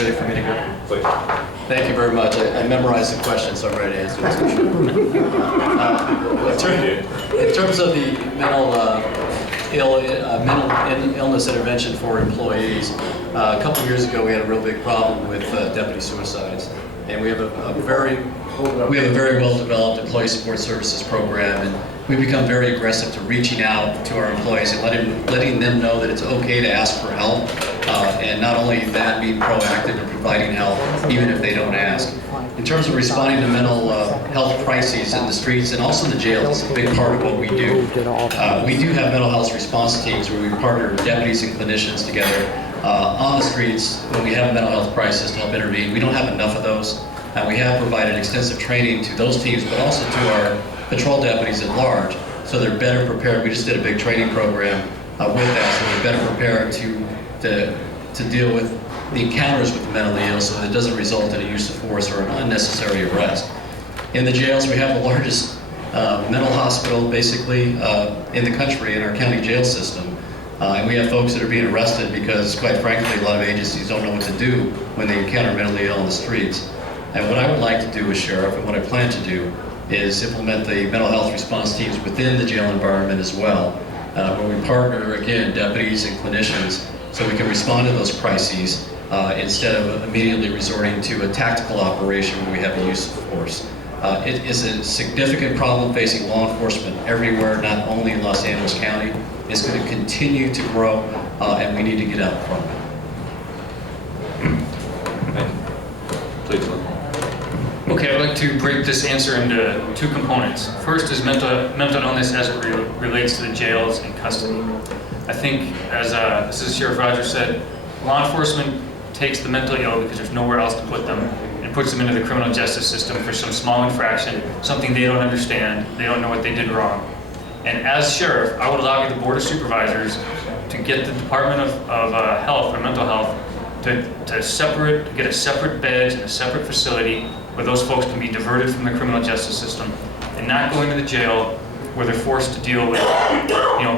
ready for me to go? Please. Thank you very much. I memorized the question, so I'm ready to answer this. In terms of the mental illness intervention for employees, a couple of years ago we had a real big problem with deputy suicides, and we have a very well-developed employee support services program, and we become very aggressive to reaching out to our employees and letting them know that it's okay to ask for help, and not only that, being proactive and providing help even if they don't ask. In terms of responding to mental health crises in the streets and also in the jails, it's a big part of what we do. We do have mental health response teams where we partner deputies and clinicians together on the streets when we have a mental health crisis to help intervene. We don't have enough of those. We have provided extensive training to those teams, but also to our patrol deputies at large, so they're better prepared. We just did a big training program with that, so they're better prepared to deal with the encounters with the mentally ill, so that it doesn't result in a use of force or an unnecessary arrest. In the jails, we have the largest mental hospital, basically, in the country, in our county jail system. And we have folks that are being arrested because, quite frankly, a lot of agencies don't know what to do when they encounter mentally ill in the streets. And what I would like to do as sheriff, and what I plan to do, is implement the mental health response teams within the jail environment as well, where we partner, again, deputies and clinicians, so we can respond to those crises instead of immediately resorting to a tactical operation where we have a use of force. It is a significant problem facing law enforcement everywhere, not only in Los Angeles County. It's going to continue to grow, and we need to get out front of it. Thank you. Please, Lynn. Okay, I'd like to break this answer into two components. First is mental illness as it relates to the jails and custody. I think, as Sheriff Rogers said, law enforcement takes the mentally ill because there's nowhere else to put them and puts them into the criminal justice system for some small infraction, something they don't understand, they don't know what they did wrong. And as sheriff, I would lobby the Board of Supervisors to get the Department of Health or Mental Health to get a separate bed and a separate facility where those folks can be diverted from the criminal justice system and not go into the jail where they're forced to deal with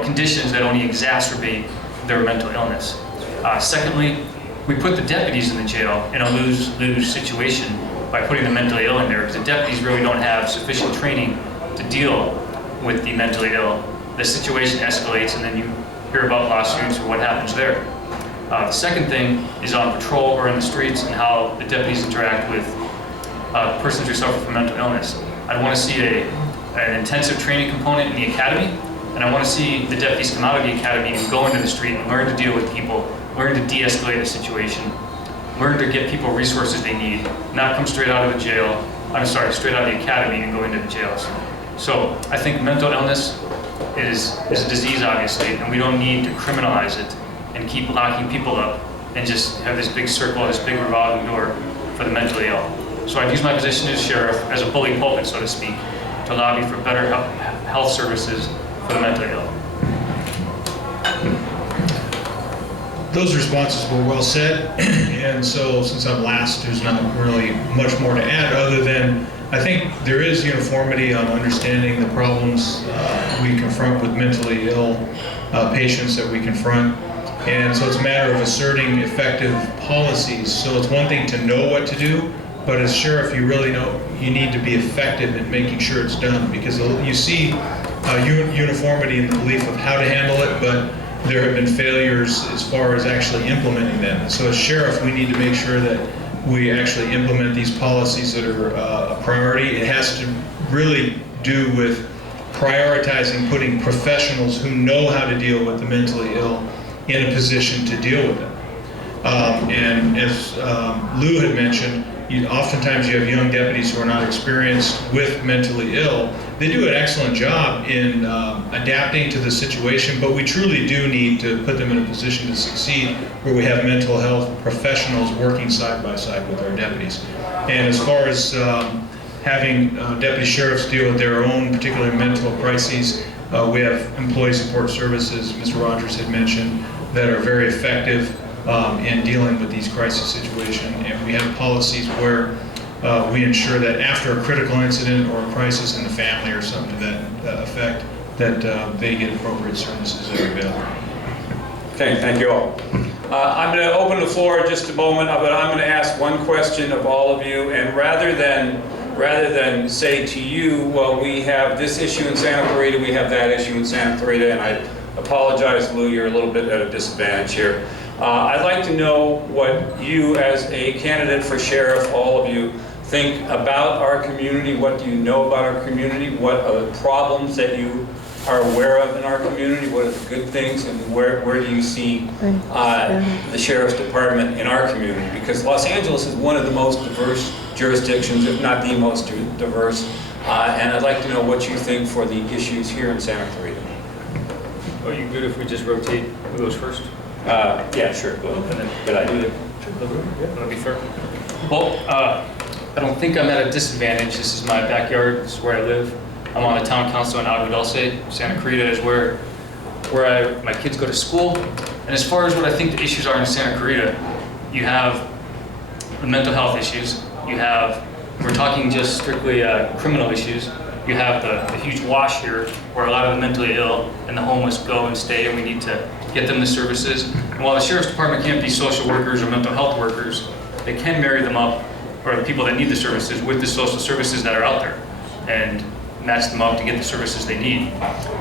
conditions that only exacerbate their mental illness. Secondly, we put the deputies in the jail in a lose-lose situation by putting the mentally ill in there, because the deputies really don't have sufficient training to deal with the mentally ill. The situation escalates and then you hear about lawsuits or what happens there. The second thing is on patrol or in the streets and how the deputies interact with persons who suffer from mental illness. I'd want to see an intensive training component in the academy, and I want to see the deputies come out of the academy and go into the street and learn to deal with people, learn to de-escalate a situation, learn to get people resources they need, not come straight out of the jail, straight out of the academy and go into the jails. So I think mental illness is a disease, obviously, and we don't need to criminalize it and keep locking people up and just have this big circle, this big revolving door for the mentally ill. So I've used my position as sheriff as a bully pulpit, so to speak, to lobby for better health services for the mentally ill. Those responses were well said, and so since I'm last, there's not really much more to add other than I think there is uniformity on understanding the problems we confront with mentally ill patients that we confront. And so it's a matter of asserting effective policies. So it's one thing to know what to do, but as sheriff, you really know you need to be effective in making sure it's done, because you see uniformity in the belief of how to handle it, but there have been failures as far as actually implementing them. And so as sheriff, we need to make sure that we actually implement these policies that are a priority. It has to really do with prioritizing putting professionals who know how to deal with the mentally ill in a position to deal with them. And as Lou had mentioned, oftentimes you have young deputies who are not experienced with mentally ill. They do an excellent job in adapting to the situation, but we truly do need to put them in a position to succeed where we have mental health professionals working side by side with our deputies. And as far as having deputy sheriffs deal with their own particular mental crises, we have employee support services, Mr. Rogers had mentioned, that are very effective in dealing with these crisis situations. And we have policies where we ensure that after a critical incident or a crisis in the family or something to that effect, that they get appropriate services that are available. Okay, thank you all. I'm going to open the floor in just a moment, but I'm going to ask one question of all of you, and rather than say to you, well, we have this issue in Santa Clarita, we have that issue in Santa Clarita, and I apologize, Lou, you're a little bit at a disadvantage here. I'd like to know what you, as a candidate for sheriff, all of you, think about our community. What do you know about our community? What are the problems that you are aware of in our community? What are the good things, and where do you see the sheriff's department in our community? Because Los Angeles is one of the most diverse jurisdictions, if not the most diverse, and I'd like to know what you think for the issues here in Santa Clarita. Are you good if we just rotate who goes first? Yeah, sure. And then Good idea. That'll be fair. Well, I don't think I'm at a disadvantage. This is my backyard. This is where I live. I'm on the town council in Agua Dulce. Santa Clarita is where my kids go to school. And as far as what I think the issues are in Santa Clarita, you have the mental health issues. You have, we're talking just strictly criminal issues. You have the huge wash here where a lot of the mentally ill and the homeless go and stay, and we need to get them the services. And while the sheriff's department can't be social workers or mental health workers, they can marry them up, or the people that need the services, with the social services that are out there and match them up to get the services they need.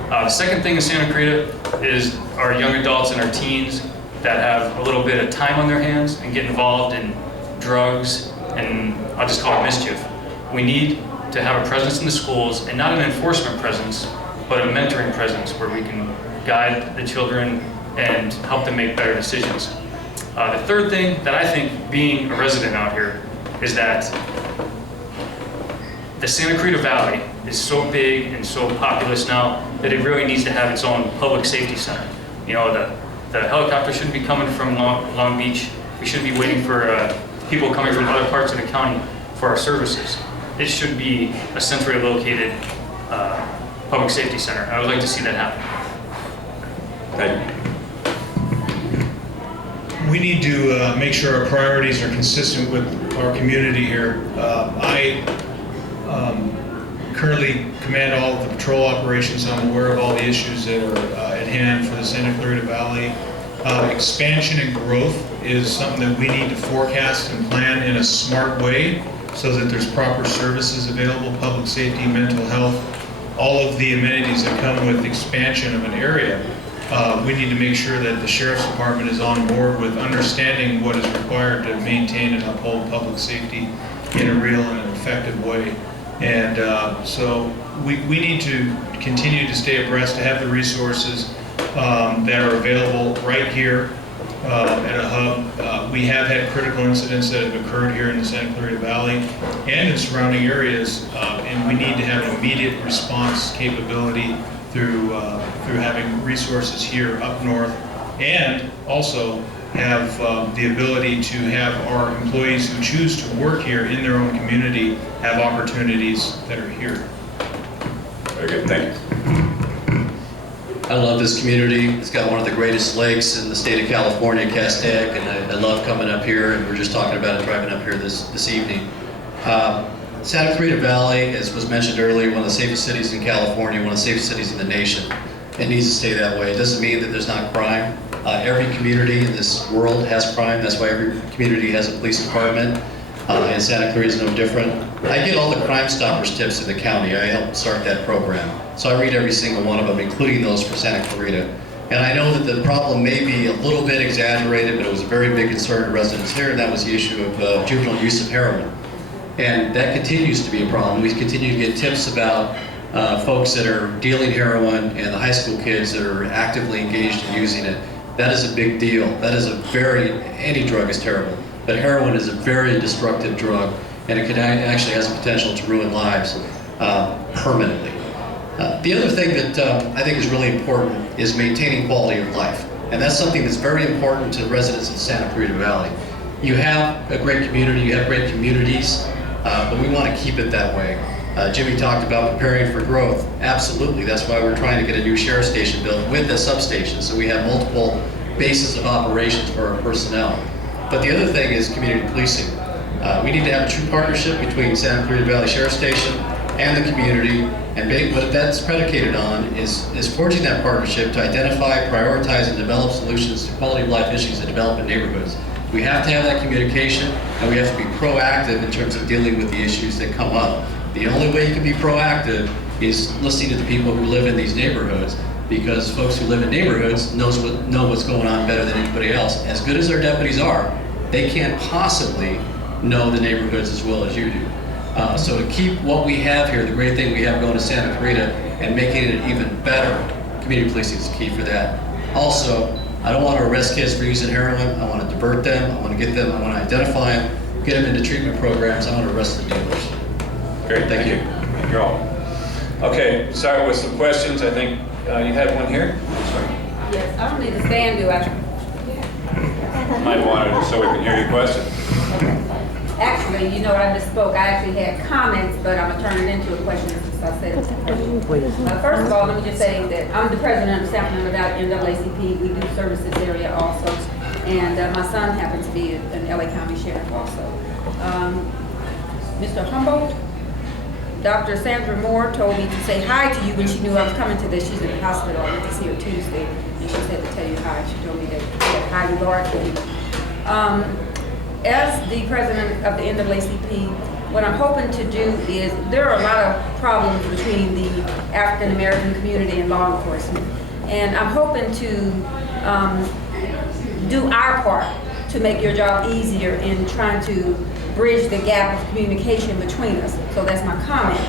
The second thing in Santa Clarita is our young adults and our teens that have a little bit of time on their hands and get involved in drugs and I'll just call it mischief. We need to have a presence in the schools, and not an enforcement presence, but a mentoring presence where we can guide the children and help them make better decisions. The third thing that I think, being a resident out here, is that the Santa Clarita Valley is so big and so populous now that it really needs to have its own public safety center. You know, the helicopter shouldn't be coming from Long Beach. We shouldn't be waiting for people coming from other parts of the county for our services. It should be a centrally located public safety center. I would like to see that happen. We need to make sure our priorities are consistent with our community here. I currently command all of the patrol operations. I'm aware of all the issues that are at hand for the Santa Clarita Valley. Expansion and growth is something that we need to forecast and plan in a smart way so that there's proper services available, public safety, mental health, all of the amenities that come with expansion of an area. We need to make sure that the Sheriff's Department is on board with understanding what is required to maintain and uphold public safety in a real and an effective way. And so we need to continue to stay abreast, to have the resources that are available right here at a hub. We have had critical incidents that have occurred here in the Santa Clarita Valley and in surrounding areas, and we need to have an immediate response capability through having resources here up north, and also have the ability to have our employees who choose to work here in their own community have opportunities that are here. Very good, thank you. I love this community. It's got one of the greatest lakes in the state of California, Castaic, and I love coming up here, and we're just talking about it driving up here this evening. Santa Clarita Valley, as was mentioned earlier, one of the safest cities in California, one of the safest cities in the nation. It needs to stay that way. It doesn't mean that there's not crime. Every community in this world has crime. That's why every community has a police department, and Santa Clarita is no different. I get all the Crime Stoppers tips in the county. I helped start that program. So I read every single one of them, including those for Santa Clarita. And I know that the problem may be a little bit exaggerated, but it was a very big concern to residents here, and that was the issue of juvenile use of heroin. And that continues to be a problem. We continue to get tips about folks that are dealing heroin and the high school kids that are actively engaged in using it. That is a big deal. That is any drug is terrible, but heroin is a very destructive drug, and it actually has the potential to ruin lives permanently. The other thing that I think is really important is maintaining quality of life. And that's something that's very important to residents of the Santa Clarita Valley. You have a great community, you have great communities, but we want to keep it that way. Jimmy talked about preparing for growth. Absolutely, that's why we're trying to get a new sheriff station built with a substation, so we have multiple bases of operations for our personnel. But the other thing is community policing. We need to have a true partnership between Santa Clarita Valley Sheriff Station and the community And what that's predicated on is forging that partnership to identify, prioritize, and develop solutions to quality of life issues that develop in neighborhoods. We have to have that communication, and we have to be proactive in terms of dealing with the issues that come up. The only way you can be proactive is listening to the people who live in these neighborhoods, because folks who live in neighborhoods know what's going on better than anybody else. As good as our deputies are, they can't possibly know the neighborhoods as well as you do. So to keep what we have here, the great thing we have going to Santa Clarita, and making it even better, community policing is key for that. Also, I don't want to arrest kids for using heroin. I want to divert them. I want to get them. I want to identify them, get them into treatment programs. I want to arrest the dealers. Great, thank you. You're all. Okay, start with some questions. I think you had one here. Yes, I don't need to stand, do I? Might want to, so we can hear your question. Actually, you know, I misspoke. I actually had comments, but I'm going to turn it into a question since I said it. First of all, let me just say that I'm the president of South Member Valley NAACP. We do service this area also. And my son happens to be an LA County Sheriff also. Mr. Humboldt, Dr. Sandra Moore told me to say hi to you when she knew I was coming to this. She's in the hospital. I went to see her Tuesday, and she said to tell you hi. She told me that she had high regard for you. As the president of the NAACP, what I'm hoping to do is, there are a lot of problems between the African American community and law enforcement. And I'm hoping to do our part to make your job easier in trying to bridge the gap of communication between us. So that's my comment.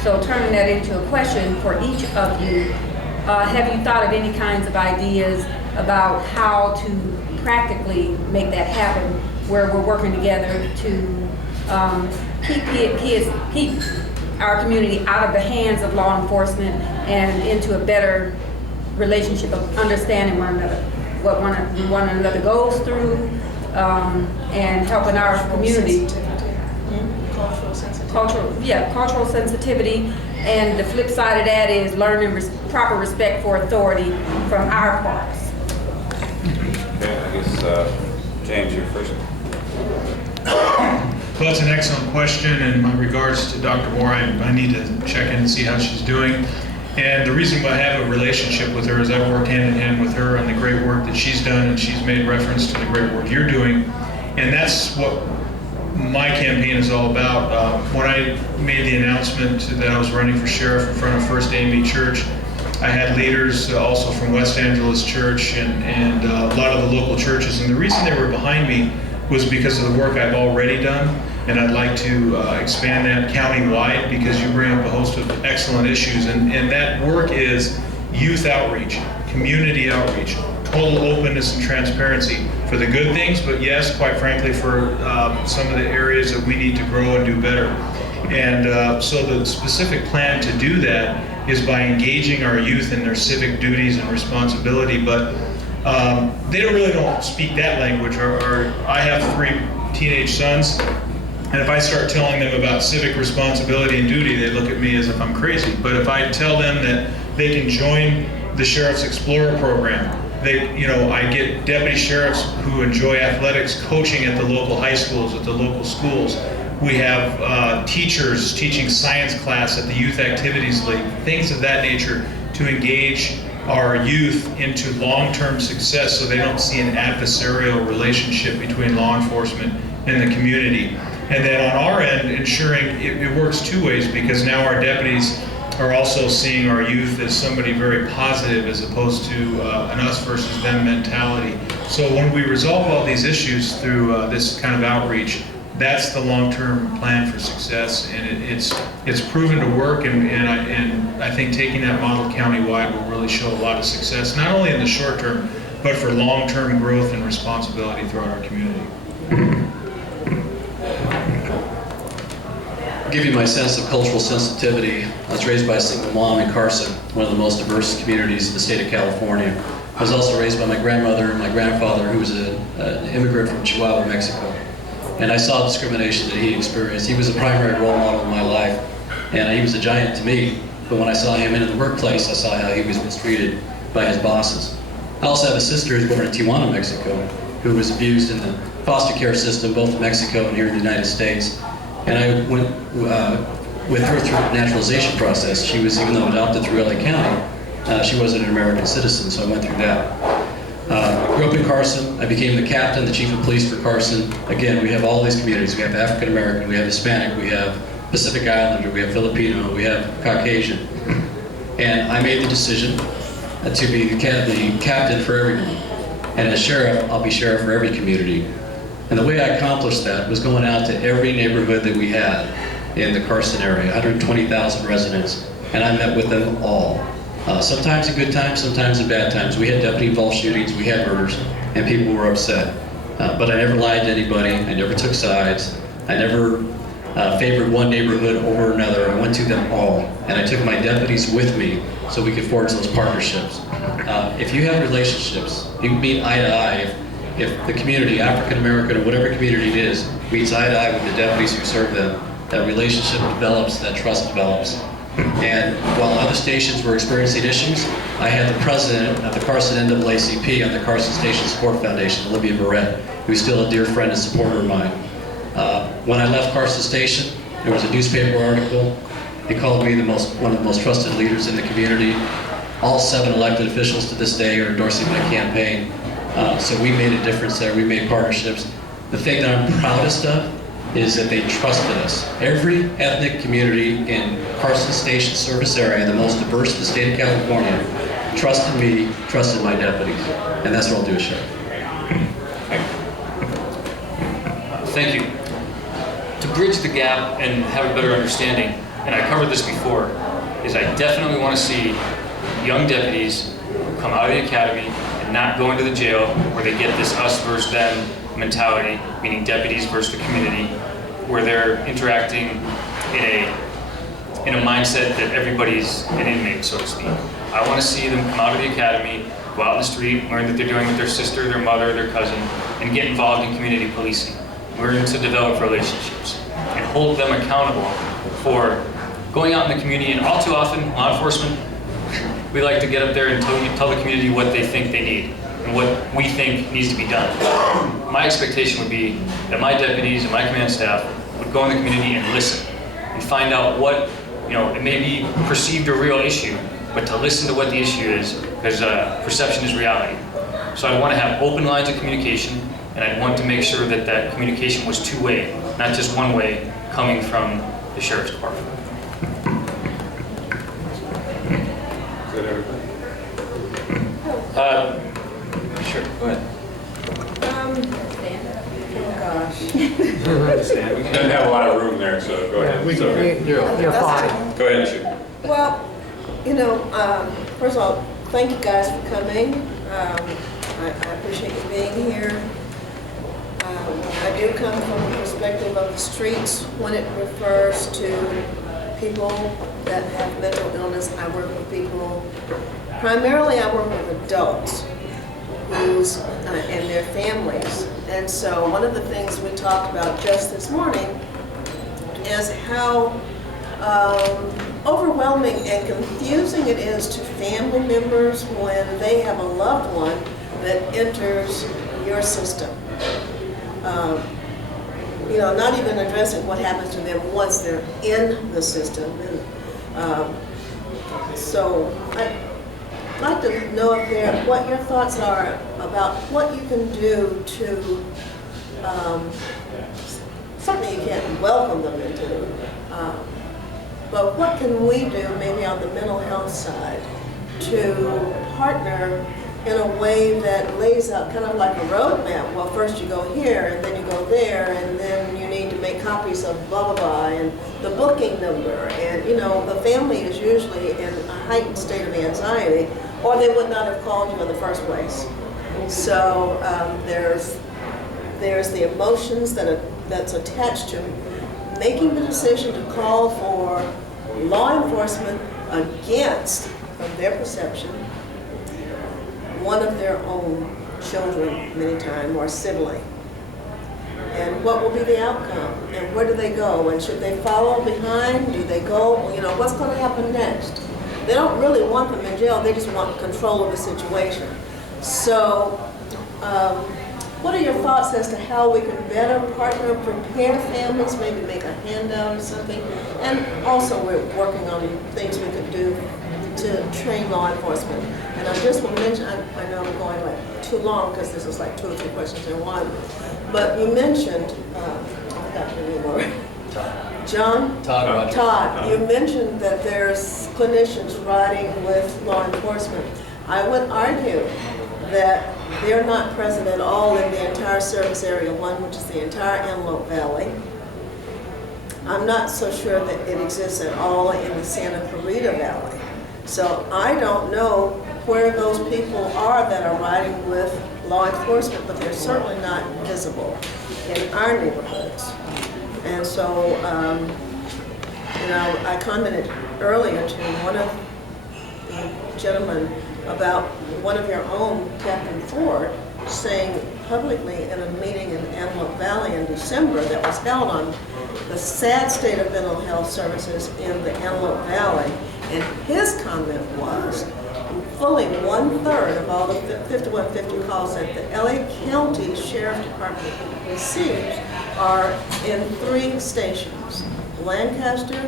So turning that into a question for each of you, have you thought of any kinds of ideas about how to practically make that happen, where we're working together to keep our community out of the hands of law enforcement and into a better relationship of understanding one another, what one another goes through, and helping our community. Cultural sensitivity. And the flip side of that is learning proper respect for authority from our parts. Okay, I guess, James, you're first. Well, that's an excellent question, and my regards to Dr. Moore. I need to check in and see how she's doing. And the reason why I have a relationship with her is I've worked hand in hand with her on the great work that she's done, and she's made reference to the great work you're doing. And that's what my campaign is all about. When I made the announcement that I was running for sheriff in front of First AME Church, I had leaders also from West Angeles Church and a lot of the local churches. And the reason they were behind me was because of the work I've already done. And I'd like to expand that county-wide, because you bring up a host of excellent issues. And that work is youth outreach, community outreach, total openness and transparency for the good things, but yes, quite frankly, for some of the areas that we need to grow and do better. And so the specific plan to do that is by engaging our youth in their civic duties and responsibility, but they don't speak that language. I have 3 teenage sons, and if I start telling them about civic responsibility and duty, they look at me as if I'm crazy. But if I tell them that they can join the Sheriff's Explorer program, I get deputy sheriffs who enjoy athletics coaching at the local high schools, at the local schools. We have teachers teaching science class at the Youth Activities League, things of that nature to engage our youth into long-term success so they don't see an adversarial relationship between law enforcement and the community. And then on our end, ensuring it works 2 ways, because now our deputies are also seeing our youth as somebody very positive as opposed to an us versus them mentality. So when we resolve all these issues through this kind of outreach, that's the long-term plan for success, and it's proven to work, and I think taking that model county-wide will really show a lot of success, not only in the short term, but for long-term growth and responsibility throughout our community. I'll give you my sense of cultural sensitivity. I was raised by a single mom in Carson, one of the most diverse communities in the state of California. I was also raised by my grandmother and my grandfather, who was an immigrant from Chihuahua, Mexico. And I saw discrimination that he experienced. He was a primary role model in my life, and he was a giant to me. But when I saw him in the workplace, I saw how he was mistreated by his bosses. I also have a sister who's born in Tijuana, Mexico, who was abused in the foster care system, both in Mexico and here in the United States. And I went with her through the naturalization process, she was, even though adopted through LA County, she wasn't an American citizen, so I went through that. Grew up in Carson. I became the captain, the chief of police for Carson. Again, we have all these communities. We have African American, we have Hispanic, we have Pacific Islander, we have Filipino, we have Caucasian. And I made the decision to be the captain for everyone. And as sheriff, I'll be sheriff for every community. And the way I accomplished that was going out to every neighborhood that we had in the Carson area, 120,000 residents, and I met with them all. Sometimes in good times, sometimes in bad times. We had deputy-involved shootings, we had murders, and people were upset. But I never lied to anybody, I never took sides, I never favored one neighborhood over another. I went to them all, and I took my deputies with me so we could forge those partnerships. If you have relationships, you meet eye to eye. If the community, African American or whatever community it is, meets eye to eye with the deputies who serve them, that relationship develops, that trust develops. And while other stations were experiencing issues, I had the president of the Carson NAACP on the Carson Station Support Foundation, Olivia Barrett, who's still a dear friend and supporter of mine. When I left Carson Station, there was a newspaper article. They called me one of the most trusted leaders in the community. All 7 elected officials to this day are endorsing my campaign. So we made a difference there. We made partnerships. The thing that I'm proudest of is that they trusted us. Every ethnic community in Carson Station service area, the most diverse in the state of California, trusted me, trusted my deputies. And that's what I'll do as sheriff. Thank you. To bridge the gap and have a better understanding, and I covered this before, is I definitely want to see young deputies come out of the academy and not go into the jail where they get this us versus them mentality, meaning deputies versus the community, where they're interacting in a mindset that everybody's an inmate, so to speak. I want to see them come out of the academy, go out in the street, learn that they're doing with their sister, their mother, their cousin, and get involved in community policing. Learn to develop relationships and hold them accountable for going out in the community. And all too often, law enforcement, we like to get up there and tell the community what they think they need and what we think needs to be done. My expectation would be that my deputies and my command staff would go in the community and listen and find out what, it may be perceived a real issue, but to listen to what the issue is, because perception is reality. So I want to have open lines of communication, and I'd want to make sure that that communication was two-way, not just one way, coming from the Sheriff's Department. Is that everybody? Sure, go ahead. We don't have a lot of room there, so go ahead. It's okay. You're fine. Go ahead, shoot. Well, first of all, thank you guys for coming. I appreciate you being here. I do come from the perspective of the streets when it refers to people that have mental illness. I work with people, primarily I work with adults and their families. And so one of the things we talked about just this morning is how overwhelming and confusing it is to family members when they have a loved one that enters your system. Not even addressing what happens to them once they're in the system. So I'd like to know what your thoughts are about what you can do to, certainly you can't welcome them into, but what can we do maybe on the mental health side to partner in a way that lays out kind of like a roadmap? Well, first you go here, and then you go there, and then you need to make copies of blah, blah, blah, and the booking number. And, the family is usually in a heightened state of anxiety, or they would not have called you in the first place. So there's the emotions that's attached to making the decision to call for law enforcement against, from their perception, one of their own children many times, or sibling. And what will be the outcome? And where do they go? And should they follow behind? Do they go? What's going to happen next? They don't really want them in jail, they just want control of the situation. So What are your thoughts as to how we can better partner, prepare families, maybe make a handout or something? And also we're working on things we could do to train law enforcement. And I just will mention, I know I'm going like too long because this is like 2 or 3 questions in one, but you mentioned, I forgot your name already. John? Todd. Todd, you mentioned that there's clinicians riding with law enforcement. I would argue that they're not present at all in the entire service area 1, which is the entire Antelope Valley. I'm not so sure that it exists at all in the Santa Clarita Valley. So I don't know where those people are that are riding with law enforcement, but they're certainly not visible in our neighborhoods. And so, you know, I commented earlier to one of the gentlemen about one of your own, Captain Ford, saying publicly in a meeting in Antelope Valley in December that was held on the sad state of mental health services in the Antelope Valley. And his comment was, fully 1/3 of all the 5150 calls that the LA County Sheriff Department receives are in 3 stations: Lancaster,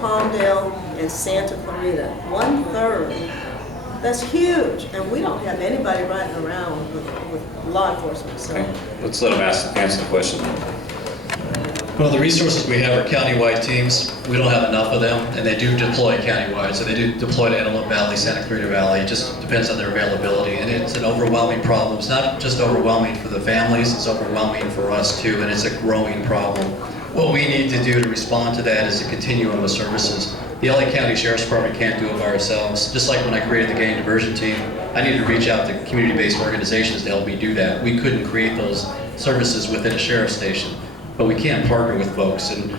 Palmdale, and Santa Clarita. 1/3. That's huge, and we don't have anybody riding around with law enforcement. So, Okay, let's let him answer the question. Well, the resources we have are countywide teams. We don't have enough of them, and they do deploy countywide. So they do deploy to Antelope Valley, Santa Clarita Valley. It just depends on their availability, and it's an overwhelming problem. It's not just overwhelming for the families, it's overwhelming for us too, and it's a growing problem. What we need to do to respond to that is a continuum of services. The LA County Sheriff's Department can't do it by ourselves. Just like when I created the gang diversion team, I needed to reach out to community-based organizations to help me do that. We couldn't create those services within a sheriff's station, but we can partner with folks. And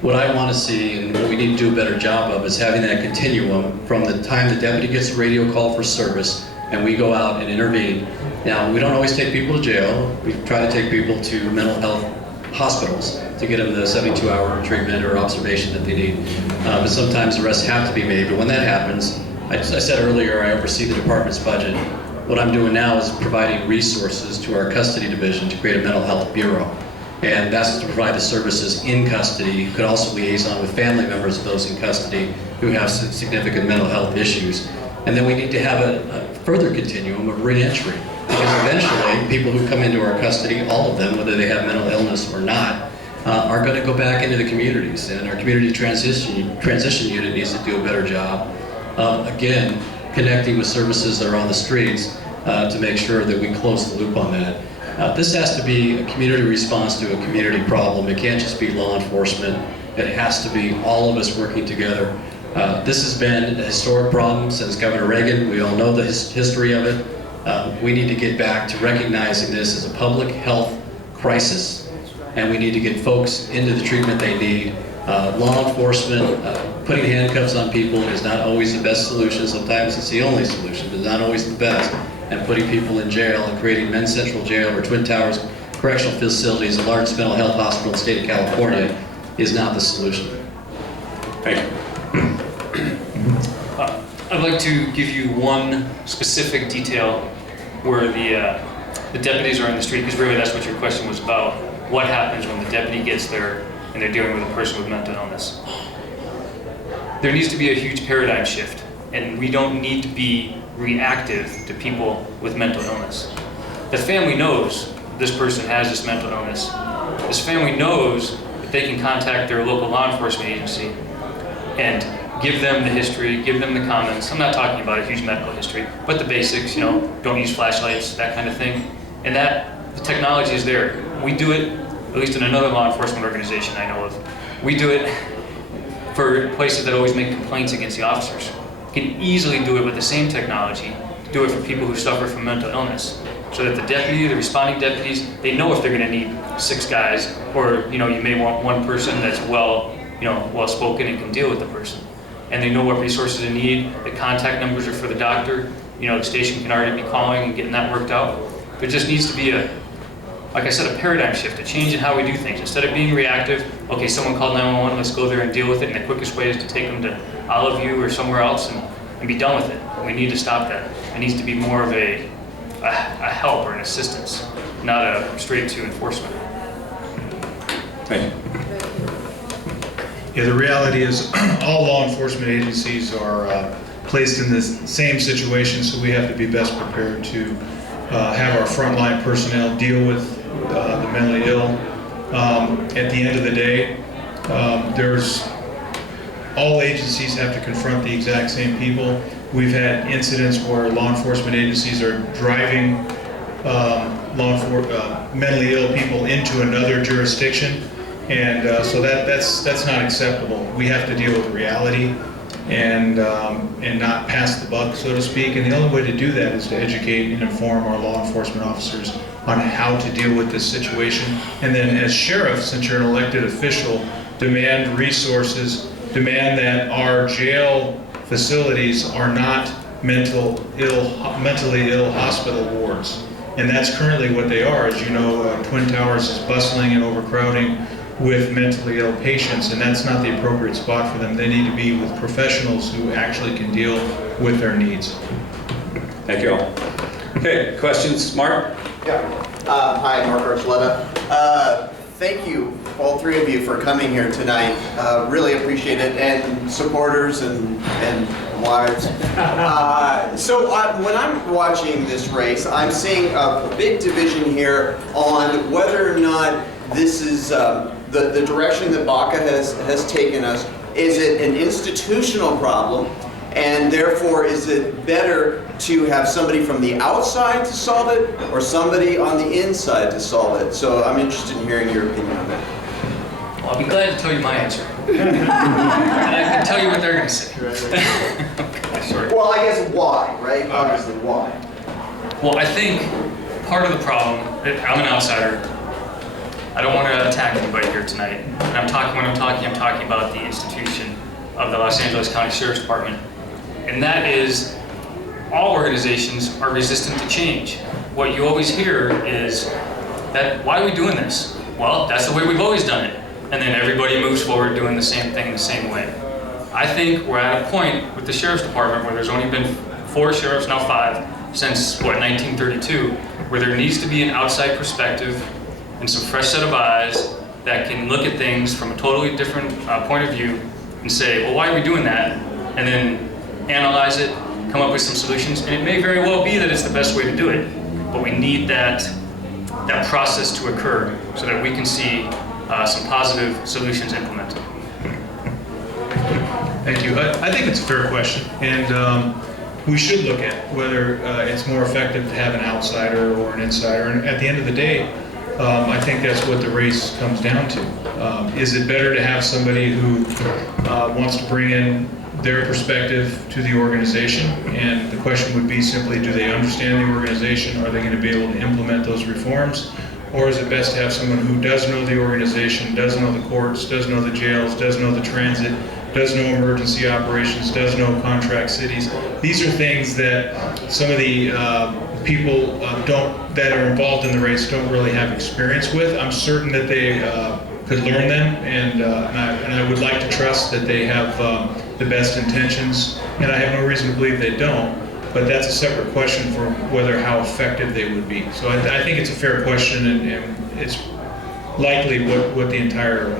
what I want to see, and what we need to do a better job of, is having that continuum from the time the deputy gets a radio call for service and we go out and intervene. Now, we don't always take people to jail. We try to take people to mental health hospitals to get them the 72-hour treatment or observation that they need. But sometimes arrests have to be made. But when that happens, I said earlier, I oversee the department's budget. What I'm doing now is providing resources to our custody division to create a mental health bureau. And that's to provide the services in custody. Could also liaison with family members of those in custody who have significant mental health issues. And then we need to have a further continuum of re-entry. Because eventually, people who come into our custody, all of them, whether they have mental illness or not, are going to go back into the communities. And our community transition unit needs to do a better job of, again, connecting with services that are on the streets to make sure that we close the loop on that. This has to be a community response to a community problem. It can't just be law enforcement. It has to be all of us working together. This has been a historic problem since Governor Reagan. We all know the history of it. We need to get back to recognizing this as a public health crisis, and we need to get folks into the treatment they need. Law enforcement, putting handcuffs on people is not always the best solution. Sometimes it's the only solution, but not always the best. And putting people in jail and creating Men's Central Jail or Twin Towers Correctional Facilities, the largest mental health hospital in the state of California, is not the solution. Thank you. I'd like to give you one specific detail where the deputies are in the street, because really that's what your question was about. What happens when the deputy gets there and they're dealing with a person with mental illness? There needs to be a huge paradigm shift, and we don't need to be reactive to people with mental illness. The family knows this person has this mental illness. This family knows that they can contact their local law enforcement agency and give them the history, give them the comments. I'm not talking about a huge medical history, but the basics, you know, don't use flashlights, that kind of thing. And that, the technology is there. We do it, at least in another law enforcement organization I know of. We do it for places that always make complaints against the officers. You can easily do it with the same technology, do it for people who suffer from mental illness. So that the deputy, the responding deputies, they know if they're gonna need 6 guys, or, you know, you may want one person that's well-spoken and can deal with the person. And they know what resources they need. The contact numbers are for the doctor. You know, the station can already be calling and getting that worked out. There just needs to be like I said, a paradigm shift, a change in how we do things. Instead of being reactive, okay, someone called 911, let's go there and deal with it, and the quickest way is to take them to Olive View or somewhere else and be done with it. We need to stop that. It needs to be more of a help or an assistance, not a straight to enforcement. Thank you. Yeah, the reality is all law enforcement agencies are placed in this same situation, so we have to be best prepared to have our frontline personnel deal with the mentally ill. At the end of the day, all agencies have to confront the exact same people. We've had incidents where law enforcement agencies are driving mentally ill people into another jurisdiction, and so that's not acceptable. We have to deal with reality and not pass the buck, so to speak. And the only way to do that is to educate and inform our law enforcement officers on how to deal with this situation. And then as sheriff, since you're an elected official, demand resources, demand that our jail facilities are not mentally ill hospital wards. And that's currently what they are. As you know, Twin Towers is bustling and overcrowding with mentally ill patients, and that's not the appropriate spot for them. They need to be with professionals who actually can deal with their needs. Thank you all. Okay, questions, Mark? Yeah. Hi, Mark Archuleta. Thank you, all three of you, for coming here tonight. Really appreciate it, and supporters and wives. So when I'm watching this race, I'm seeing a big division here on whether or not this is the direction that BACA has taken us. Is it an institutional problem, and therefore is it better to have somebody from the outside to solve it or somebody on the inside to solve it? So I'm interested in hearing your opinion on that. Well, I'll be glad to tell you my answer. And I can tell you what they're going to say. Okay, sorry. Well, I guess why, right? Obviously, why? Well, I think part of the problem, I'm an outsider. I don't want to attack anybody here tonight. And when I'm talking about the institution of the Los Angeles County Sheriff's Department. And that is, all organizations are resistant to change. What you always hear is that, why are we doing this? Well, that's the way we've always done it. And then everybody moves forward doing the same thing the same way. I think we're at a point with the Sheriff's Department where there's only been 4 sheriffs, now 5, since, 1932, where there needs to be an outside perspective and some fresh set of eyes that can look at things from a totally different point of view and say, well, why are we doing that? And then analyze it, come up with some solutions, and it may very well be that it's the best way to do it, but we need that process to occur so that we can see some positive solutions implemented. Thank you. I think it's a fair question, and we should look at whether it's more effective to have an outsider or an insider. And at the end of the day, I think that's what the race comes down to. Is it better to have somebody who wants to bring in their perspective to the organization? And the question would be simply, do they understand the organization? Are they going to be able to implement those reforms? Or is it best to have someone who does know the organization, does know the courts, does know the jails, does know the transit, does know emergency operations, does know contract cities? These are things that some of the people that are involved in the race don't really have experience with. I'm certain that they could learn them, and I would like to trust that they have the best intentions, and I have no reason to believe they don't. But that's a separate question for how effective they would be. So I think it's a fair question, and it's likely what the entire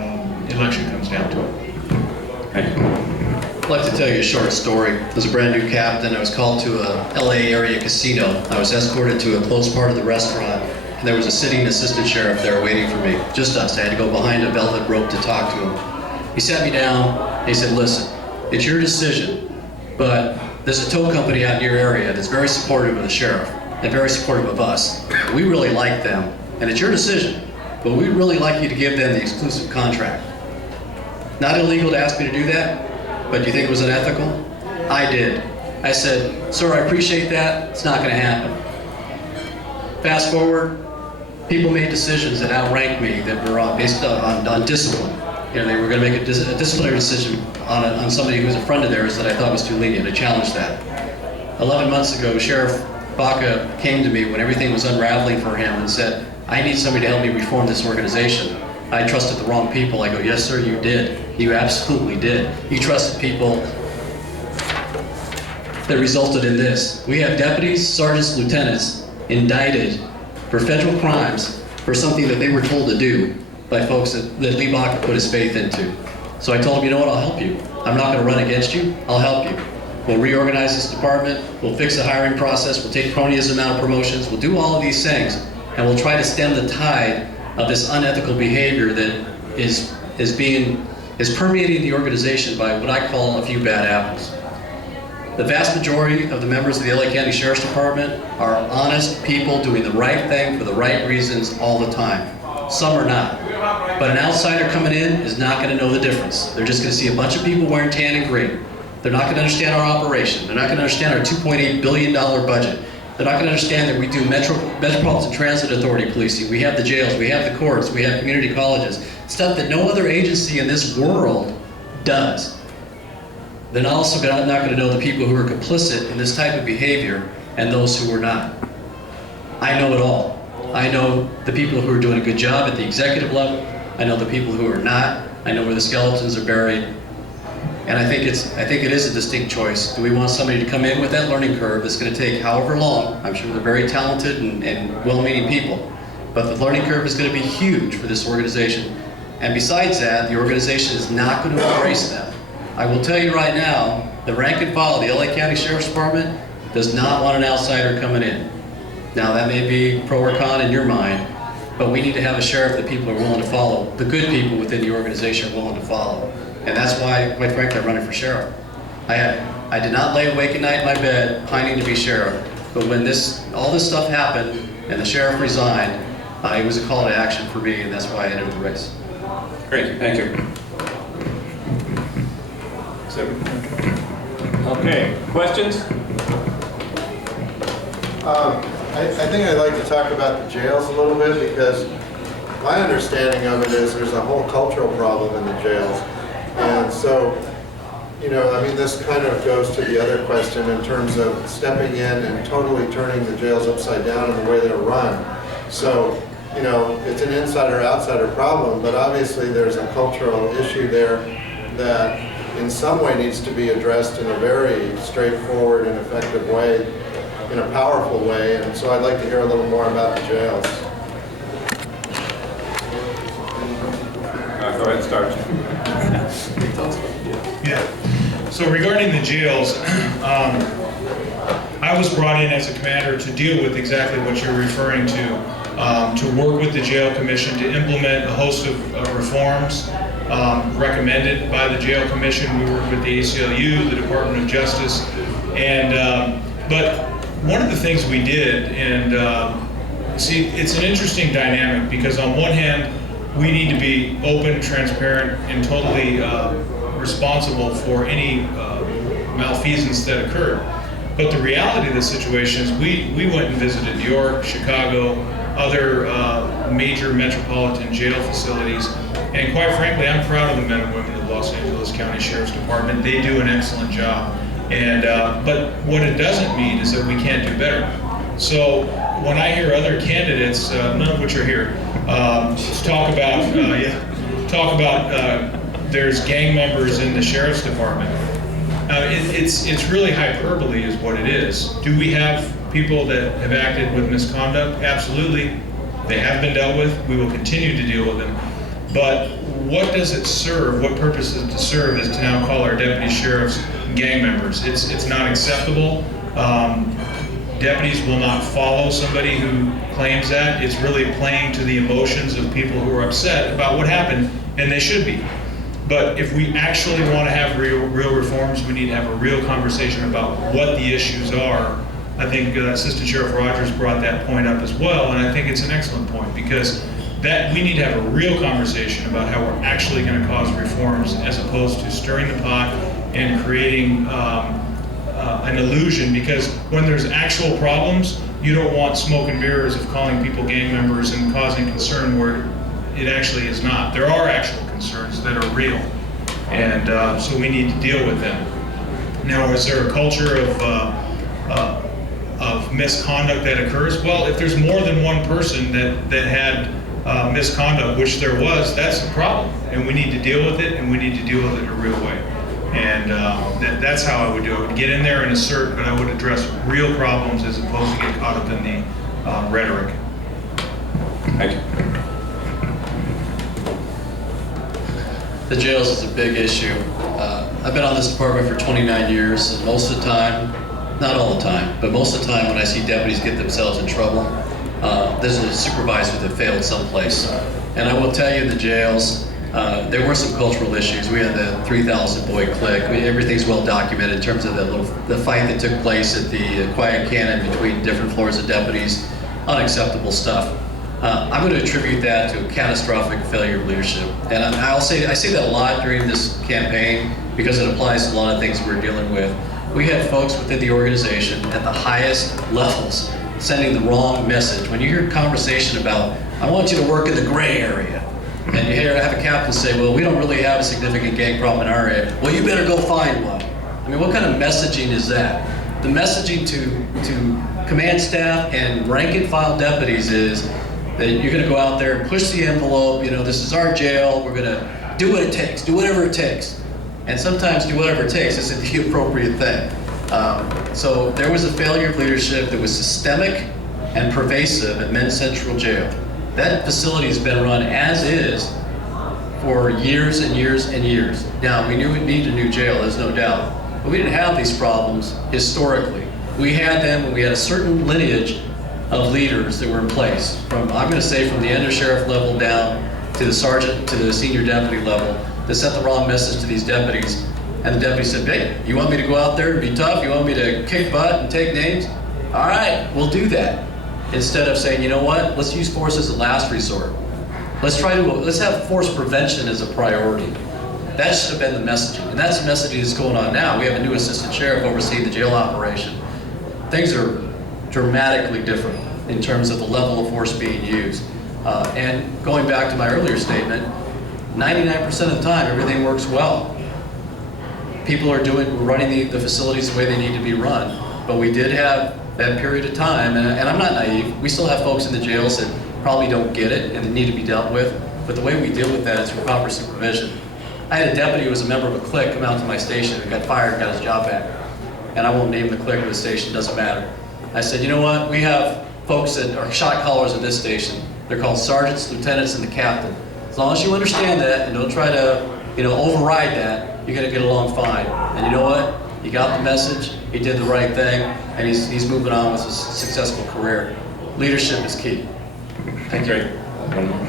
election comes down to. I'd like to tell you a short story. As a brand new captain, I was called to a LA area casino. I was escorted to a closed part of the restaurant, and there was a sitting assistant sheriff there waiting for me. Just us. I had to go behind a velvet rope to talk to him. He sat me down, and he said, listen, it's your decision, but there's a tow company out in your area that's very supportive of the sheriff and very supportive of us. We really like them, and it's your decision, but we'd really like you to give them the exclusive contract. Not illegal to ask me to do that, but do you think it was unethical? I did. I said, sir, I appreciate that. It's not going to happen. Fast forward, people made decisions that outranked me that were based on discipline. You know, they were going to make a disciplinary decision on somebody who was a friend of theirs that I thought was too lenient. I challenged that. 11 months ago, Sheriff Baca came to me when everything was unraveling for him and said, I need somebody to help me reform this organization. I trusted the wrong people. I go, yes, sir, you did. You absolutely did. You trusted people that resulted in this. We have deputies, sergeants, lieutenants indicted for federal crimes for something that they were told to do by folks that Lee Baca put his faith into. So I told him, you know what, I'll help you. I'm not going to run against you, I'll help you. We'll reorganize this department, we'll fix the hiring process, we'll take cronyism out of promotions, we'll do all of these things, and we'll try to stem the tide of this unethical behavior that is permeating the organization by what I call a few bad apples. The vast majority of the members of the LA County Sheriff's Department are honest people doing the right thing for the right reasons all the time. Some are not. But an outsider coming in is not going to know the difference. They're just going to see a bunch of people wearing tan and green. They're not going to understand our operation. They're not going to understand our $2.8 billion budget. They're not going to understand that we do Metropolitan Transit Authority policing. We have the jails, we have the courts, we have community colleges. Stuff that no other agency in this world does. They're also not going to know the people who are complicit in this type of behavior and those who are not. I know it all. I know the people who are doing a good job at the executive level. I know the people who are not. I know where the skeletons are buried. And I think it is a distinct choice. Do we want somebody to come in with that learning curve that's going to take however long? I'm sure they're very talented and well-meaning people. But the learning curve is going to be huge for this organization. And besides that, the organization is not going to embrace them. I will tell you right now, the rank and file of the LA County Sheriff's Department does not want an outsider coming in. Now that may be pro or con in your mind, but we need to have a sheriff that people are willing to follow. The good people within the organization are willing to follow. And that's why, quite frankly, I'm running for sheriff. I did not lay awake at night in my bed pining to be sheriff, but when all this stuff happened and the sheriff resigned, it was a call to action for me, and that's why I entered the race. Great, thank you. Okay, questions? I think I'd like to talk about the jails a little bit, because my understanding of it is there's a whole cultural problem in the jails. And so, you know, I mean, this kind of goes to the other question in terms of stepping in and totally turning the jails upside down in the way they're run. So, you know, it's an insider-outsider problem, but obviously there's a cultural issue there that in some way needs to be addressed in a very straightforward and effective way, in a powerful way. And so I'd like to hear a little more about the jails. Go ahead and start. Yeah. So regarding the jails, I was brought in as a commander to deal with exactly what you're referring to work with the jail commission to implement a host of reforms recommended by the jail commission. We work with the ACLU, the Department of Justice, and but one of the things we did, and see, it's an interesting dynamic, because on one hand, we need to be open, transparent, and totally responsible for any malfeasance that occurred. But the reality of the situation is we went and visited New York, Chicago, other major metropolitan jail facilities, and quite frankly, I'm proud of the men and women of the Los Angeles County Sheriff's Department. They do an excellent job. And but what it doesn't mean is that we can't do better. So when I hear other candidates, none of which are here, talk about there's gang members in the sheriff's department, it's really hyperbole is what it is. Do we have people that have acted with misconduct? Absolutely. They have been dealt with. We will continue to deal with them. But what does it serve? What purpose is it to serve is to now call our deputy sheriffs gang members. It's not acceptable. Deputies will not follow somebody who claims that. It's really playing to the emotions of people who are upset about what happened, and they should be. But if we actually want to have real reforms, we need to have a real conversation about what the issues are. I think Assistant Sheriff Rogers brought that point up as well, and I think it's an excellent point, because that we need to have a real conversation about how we're actually going to cause reforms, as opposed to stirring the pot and creating an illusion. Because when there's actual problems, you don't want smoke and mirrors of calling people gang members and causing concern where it actually is not. There are actual concerns that are real, and so we need to deal with them. Now, is there a culture of misconduct that occurs? Well, if there's more than one person that had misconduct, which there was, that's the problem, and we need to deal with it, and we need to deal with it in a real way. And that's how I would do it. I would get in there and assert, but I would address real problems as opposed to get caught up in the rhetoric. Thank you. The jails is a big issue. I've been on this department for 29 years, and most of the time, not all the time, but most of the time when I see deputies get themselves in trouble, there's a supervisor that failed someplace. And I will tell you, in the jails, there were some cultural issues. We had the 3,000 boy clique. Everything's well documented in terms of the fight that took place at the Quiet Cannon between different floors of deputies. Unacceptable stuff. I'm going to attribute that to a catastrophic failure of leadership. And I say that a lot during this campaign because it applies to a lot of things we're dealing with. We had folks within the organization at the highest levels sending the wrong message. When you hear a conversation about, I want you to work in the gray area, and you have a captain say, well, we don't really have a significant gang problem in our area. Well, you better go find one. I mean, what kind of messaging is that? The messaging to command staff and rank and file deputies is that you're going to go out there and push the envelope. You know, this is our jail. We're going to do what it takes, do whatever it takes. And sometimes do whatever it takes isn't the appropriate thing. So there was a failure of leadership that was systemic and pervasive at Men's Central Jail. That facility has been run as is for years and years and years. Now, we knew we'd need a new jail, there's no doubt. But we didn't have these problems historically. We had them when we had a certain lineage of leaders that were in place. From, I'm going to say, from the under sheriff level down to the sergeant to the senior deputy level, that sent the wrong message to these deputies. And the deputy said, hey, you want me to go out there and be tough? You want me to kick butt and take names? All right, we'll do that. Instead of saying, you know what, let's use force as a last resort. Let's have force prevention as a priority. That should have been the messaging. And that's the messaging that's going on now. We have a new assistant sheriff overseeing the jail operation. Things are dramatically different in terms of the level of force being used. And going back to my earlier statement, 99% of the time, everything works well. People are running the facilities the way they need to be run. But we did have that period of time, and I'm not naive. We still have folks in the jails that probably don't get it and need to be dealt with. But the way we deal with that is through proper supervision. I had a deputy who was a member of a clique come out to my station and got fired and got his job back. And I won't name the clique or the station, doesn't matter. I said, you know what? We have folks that are shot callers at this station. They're called sergeants, lieutenants, and the captain. As long as you understand that and don't try to, override that, you're gonna get along fine. And you know what? He got the message, he did the right thing, and he's moving on with a successful career. Leadership is key. Thank you. One more.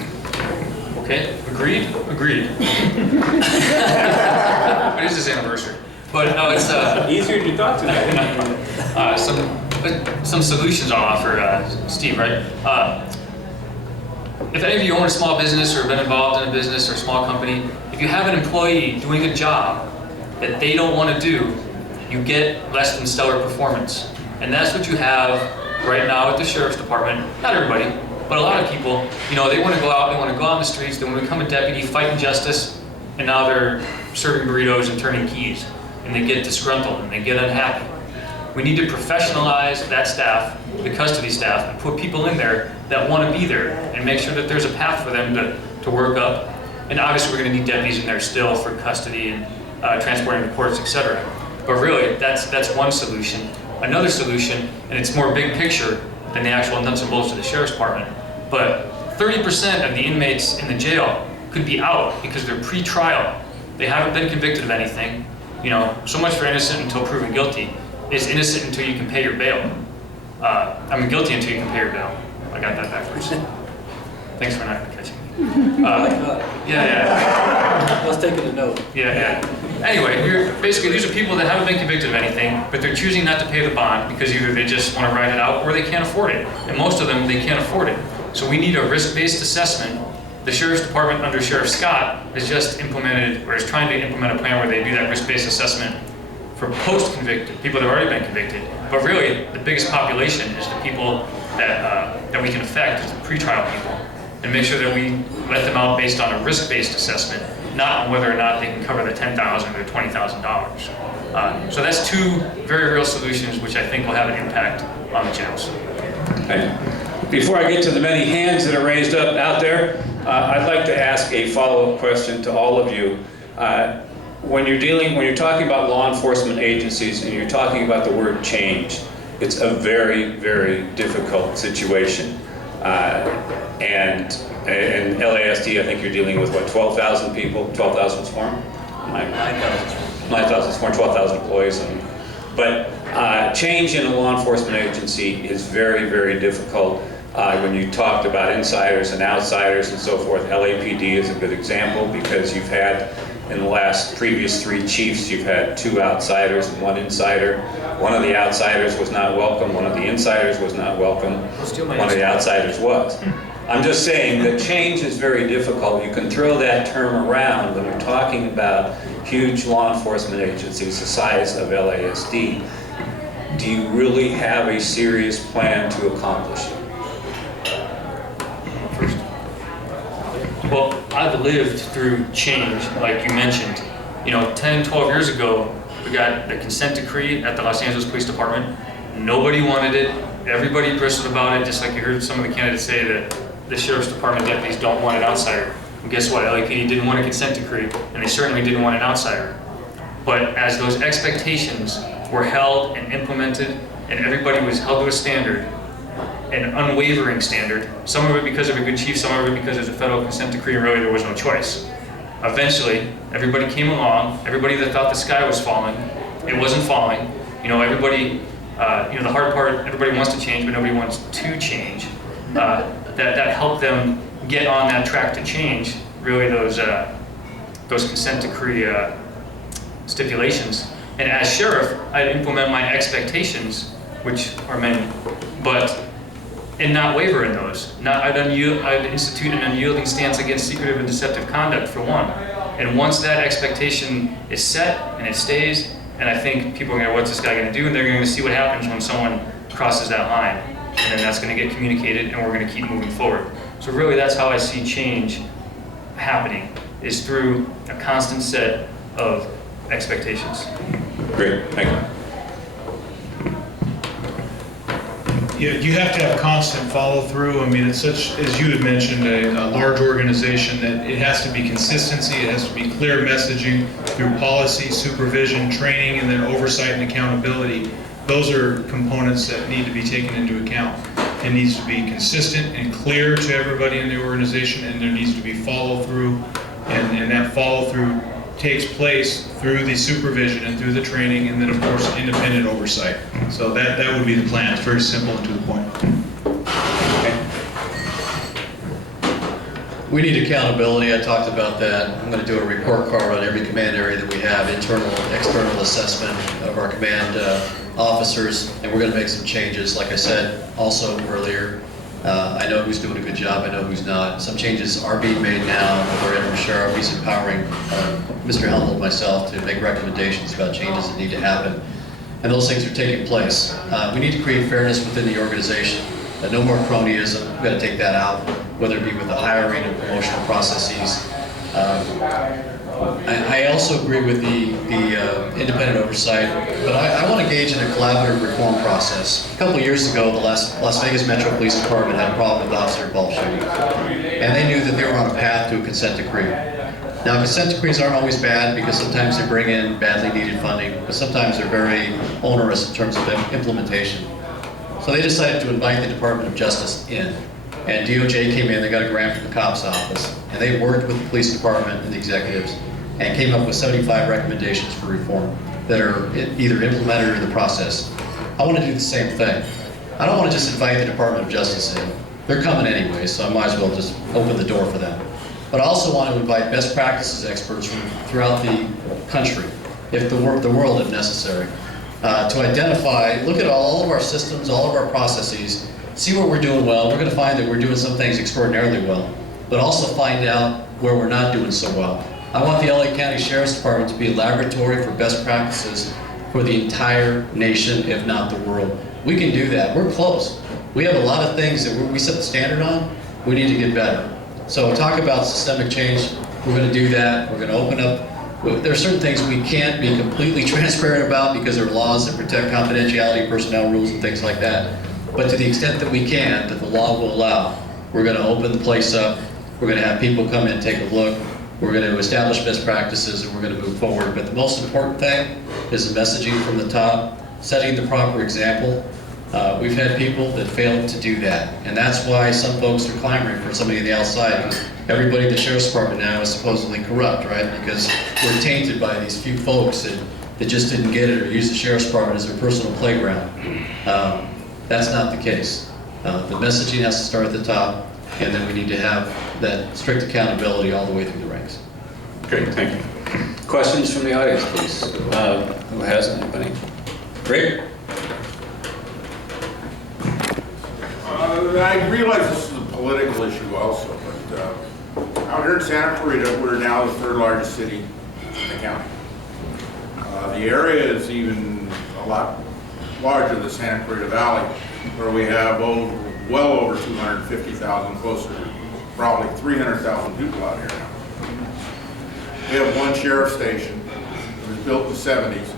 Okay, agreed? Agreed. But it is his anniversary. But no, it's Easier than you thought today. some solutions I'll offer, Steve, right? If any of you own a small business or been involved in a business or a small company, if you have an employee doing a job that they don't want to do, you get less than stellar performance. And that's what you have right now at the Sheriff's Department. Not everybody, but a lot of people, they want to go out, they want to go out in the streets, they want to become a deputy, fight injustice, and now they're serving burritos and turning keys. And they get disgruntled and they get unhappy. We need to professionalize that staff, the custody staff, and put people in there that want to be there and make sure that there's a path for them to work up. And obviously we're going to need deputies in there still for custody and transporting to courts, etc. But really, that's one solution. Another solution, and it's more big picture than the actual nuts and bolts of the Sheriff's Department, but 30% of the inmates in the jail could be out because they're pre-trial. They haven't been convicted of anything. So much for innocent until proven guilty. Is innocent until you can pay your bail. Guilty until you can pay your bail. I got that backwards. Thanks for not catching me. Yeah. I was taking a note. Yeah. Anyway, basically these are people that haven't been convicted of anything, but they're choosing not to pay the bond because either they just want to ride it out or they can't afford it. And most of them, they can't afford it. So we need a risk-based assessment. The Sheriff's Department under Sheriff Scott has just implemented, or is trying to implement a plan where they do that risk-based assessment for post-convicted, people that have already been convicted. But really, the biggest population is the people that we can affect, is the pretrial people, and make sure that we let them out based on a risk-based assessment, not on whether or not they can cover the $10,000 or $20,000. So that's two very real solutions which I think will have an impact on the jails. Okay. Before I get to the many hands that are raised up out there, I'd like to ask a follow-up question to all of you. When you're talking about law enforcement agencies and you're talking about the word change, it's a very, very difficult situation. And in LASD, I think you're dealing with, what, 12,000 people, 12,000 sworn? 9,000 sworn, 12,000 employees. But change in a law enforcement agency is very, very difficult. When you talked about insiders and outsiders and so forth, LAPD is a good example because you've had, in the previous 3 chiefs, you've had 2 outsiders and 1 insider. One of the outsiders was not welcome, one of the insiders was not welcome, one of the outsiders was. I'm just saying that change is very difficult. You can throw that term around when you're talking about huge law enforcement agencies the size of LASD. Do you really have a serious plan to accomplish it? Well, I've lived through change, like you mentioned. 10, 12 years ago, we got the consent decree at the Los Angeles Police Department. Nobody wanted it. Everybody bristled about it, just like you heard some of the candidates say that the Sheriff's Department deputies don't want an outsider. And guess what? LAPD didn't want a consent decree, and they certainly didn't want an outsider. But as those expectations were held and implemented, and everybody was held to a standard, an unwavering standard, some of it because of a good chief, some of it because there's a federal consent decree, and really there was no choice. Eventually, everybody came along, everybody that thought the sky was falling, it wasn't falling. Everybody, the hard part, everybody wants to change, but nobody wants to change. That helped them get on that track to change, really those consent decree stipulations. And as sheriff, I'd implement my expectations, which are many, and not waver in those. I'd institute an unyielding stance against secretive and deceptive conduct, for one. And once that expectation is set and it stays, and I think people are going to, what's this guy going to do? And they're going to see what happens when someone crosses that line. And then that's going to get communicated, and we're going to keep moving forward. So really, that's how I see change happening, is through a constant set of expectations. Great, thank you. Yeah, you have to have constant follow through. I mean, it's such, as you had mentioned, a large organization that it has to be consistency, it has to be clear messaging through policy, supervision, training, and then oversight and accountability. Those are components that need to be taken into account. It needs to be consistent and clear to everybody in the organization, and there needs to be follow through, and that follow through takes place through the supervision and through the training, and then of course independent oversight. So that would be the plan. It's very simple and to the point. We need accountability. I talked about that. I'm going to do a report card on every command area that we have, internal and external assessment of our command officers, and we're going to make some changes. Like I said also earlier, I know who's doing a good job, I know who's not. Some changes are being made now with our interim sheriff. He's empowering Mr. Hellmold and myself to make recommendations about changes that need to happen. And those things are taking place. We need to create fairness within the organization. No more cronyism. We've got to take that out, whether it be with the hiring and promotional processes. I also agree with the independent oversight, but I want to engage in a collaborative reform process. A couple of years ago, the Las Vegas Metro Police Department had a problem with officer-involved shooting, and they knew that they were on a path to a consent decree. Now, consent decrees aren't always bad because sometimes they bring in badly needed funding, but sometimes they're very onerous in terms of implementation. So they decided to invite the Department of Justice in. And DOJ came in, they got a grant from the COPS office, and they worked with the police department and the executives and came up with 75 recommendations for reform that are either implemented or in the process. I want to do the same thing. I don't want to just invite the Department of Justice in. They're coming anyway, so I might as well just open the door for them. But I also want to invite best practices experts from throughout the country, if the world if necessary, to identify, look at all of our systems, all of our processes, see what we're doing well. We're going to find that we're doing some things extraordinarily well, but also find out where we're not doing so well. I want the LA County Sheriff's Department to be a laboratory for best practices for the entire nation, if not the world. We can do that. We're close. We have a lot of things that we set the standard on. We need to get better. So talk about systemic change. We're going to do that. We're going to open up. There are certain things we can't be completely transparent about because there are laws that protect confidentiality, personnel rules, and things like that. But to the extent that we can, that the law will allow, we're going to open the place up. We're going to have people come in and take a look. We're going to establish best practices, and we're going to move forward. But the most important thing is the messaging from the top, setting the proper example, We've had people that failed to do that, and that's why some folks are clamoring for somebody on the outside, because everybody in the sheriff's department now is supposedly corrupt, right? Because we're tainted by these few folks that just didn't get it or use the sheriff's department as their personal playground. That's not the case. The messaging has to start at the top, and then we need to have that strict accountability all the way through the ranks. Great, thank you. Questions from the audience, please? Who has anybody? Great. I realize this is a political issue also, but out here in Santa Clarita, we're now the third largest city in the county. The area is even a lot larger than the Santa Clarita Valley, where we have well over 250,000, closer to probably 300,000 people out here now. We have one sheriff's station. It was built in the 70s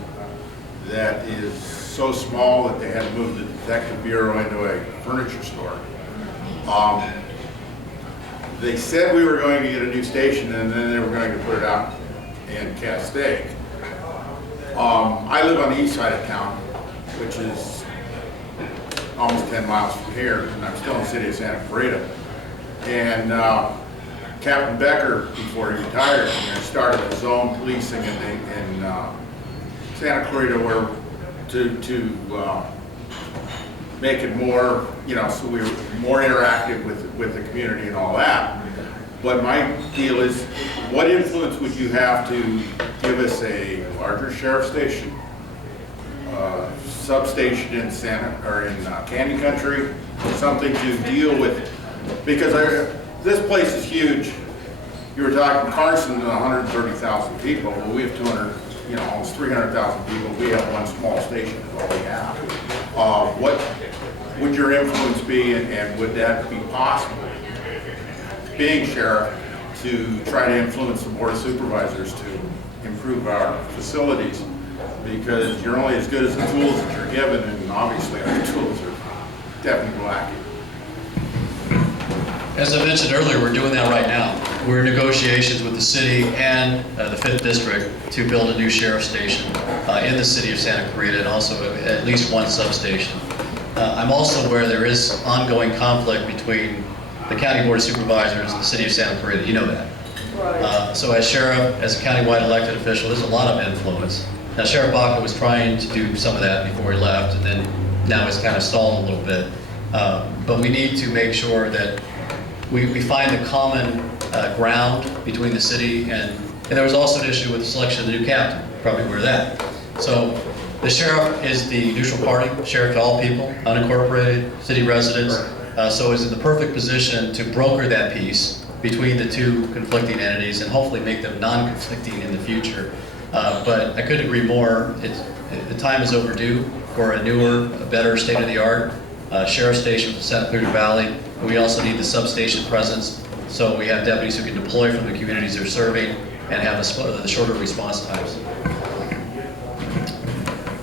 that is so small that they had to move the detective bureau into a furniture store. They said we were going to get a new station, and then they were going to put it out in Castaic. I live on the east side of town, which is almost 10 miles from here, and I'm still in the city of Santa Clarita. And Captain Becker, before he retired, started his own policing in Santa Clarita, where to make it more, so we were more interactive with the community and all that. But my deal is, what influence would you have to give us a larger sheriff station, substation in Canyon Country, something to deal with? Because this place is huge. You were talking Carson, 130,000 people. Well, we have 200, almost 300,000 people. We have one small station is all we have. What would your influence be, and would that be possible, being sheriff, to try to influence the board of supervisors to improve our facilities? Because you're only as good as the tools that you're given, and obviously our tools are definitely lacking. As I mentioned earlier, we're doing that right now. We're in negotiations with the city and the 5th District to build a new sheriff's station in the city of Santa Clarita, and also at least one substation. I'm also aware there is ongoing conflict between the County Board of Supervisors and the city of Santa Clarita. You know that. Right. So as sheriff, as a countywide elected official, there's a lot of influence. Now, Sheriff Baca was trying to do some of that before he left, and then now it's kind of stalled a little bit. But we need to make sure that we find the common ground between the city and there was also an issue with the selection of the new captain. Probably aware of that. So the sheriff is the neutral party, sheriff to all people, unincorporated, city residents. So is in the perfect position to broker that peace between the two conflicting entities and hopefully make them non-conflicting in the future. But I couldn't agree more. The time is overdue for a newer, a better state-of-the-art sheriff station for the Santa Clarita Valley. We also need the substation presence, so we have deputies who can deploy from the communities they're serving and have the shorter response times.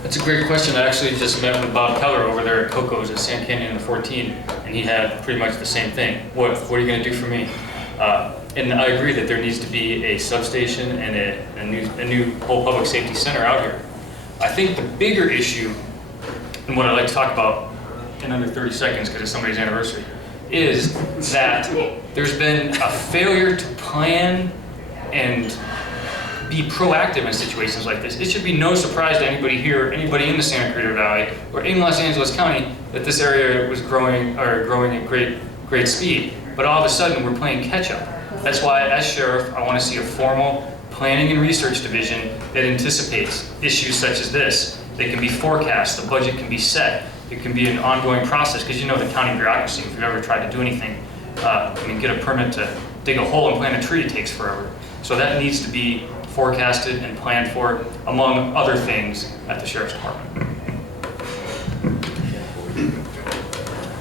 That's a great question. I actually just met with Bob Keller over there at Coco's at Sand Canyon in the 14, and he had pretty much the same thing. What are you going to do for me? And I agree that there needs to be a substation and a new whole public safety center out here. I think the bigger issue, and what I'd like to talk about in under 30 seconds because it's somebody's anniversary, is that there's been a failure to plan and be proactive in situations like this. It should be no surprise to anybody here, anybody in the Santa Clarita Valley, or in Los Angeles County, that this area was growing at great speed. But all of a sudden, we're playing catch up. That's why, as sheriff, I want to see a formal planning and research division that anticipates issues such as this. They can be forecast, the budget can be set, it can be an ongoing process, because the county bureaucracy, if you've ever tried to do anything, get a permit to dig a hole and plant a tree, it takes forever. So that needs to be forecasted and planned for, among other things, at the Sheriff's Department.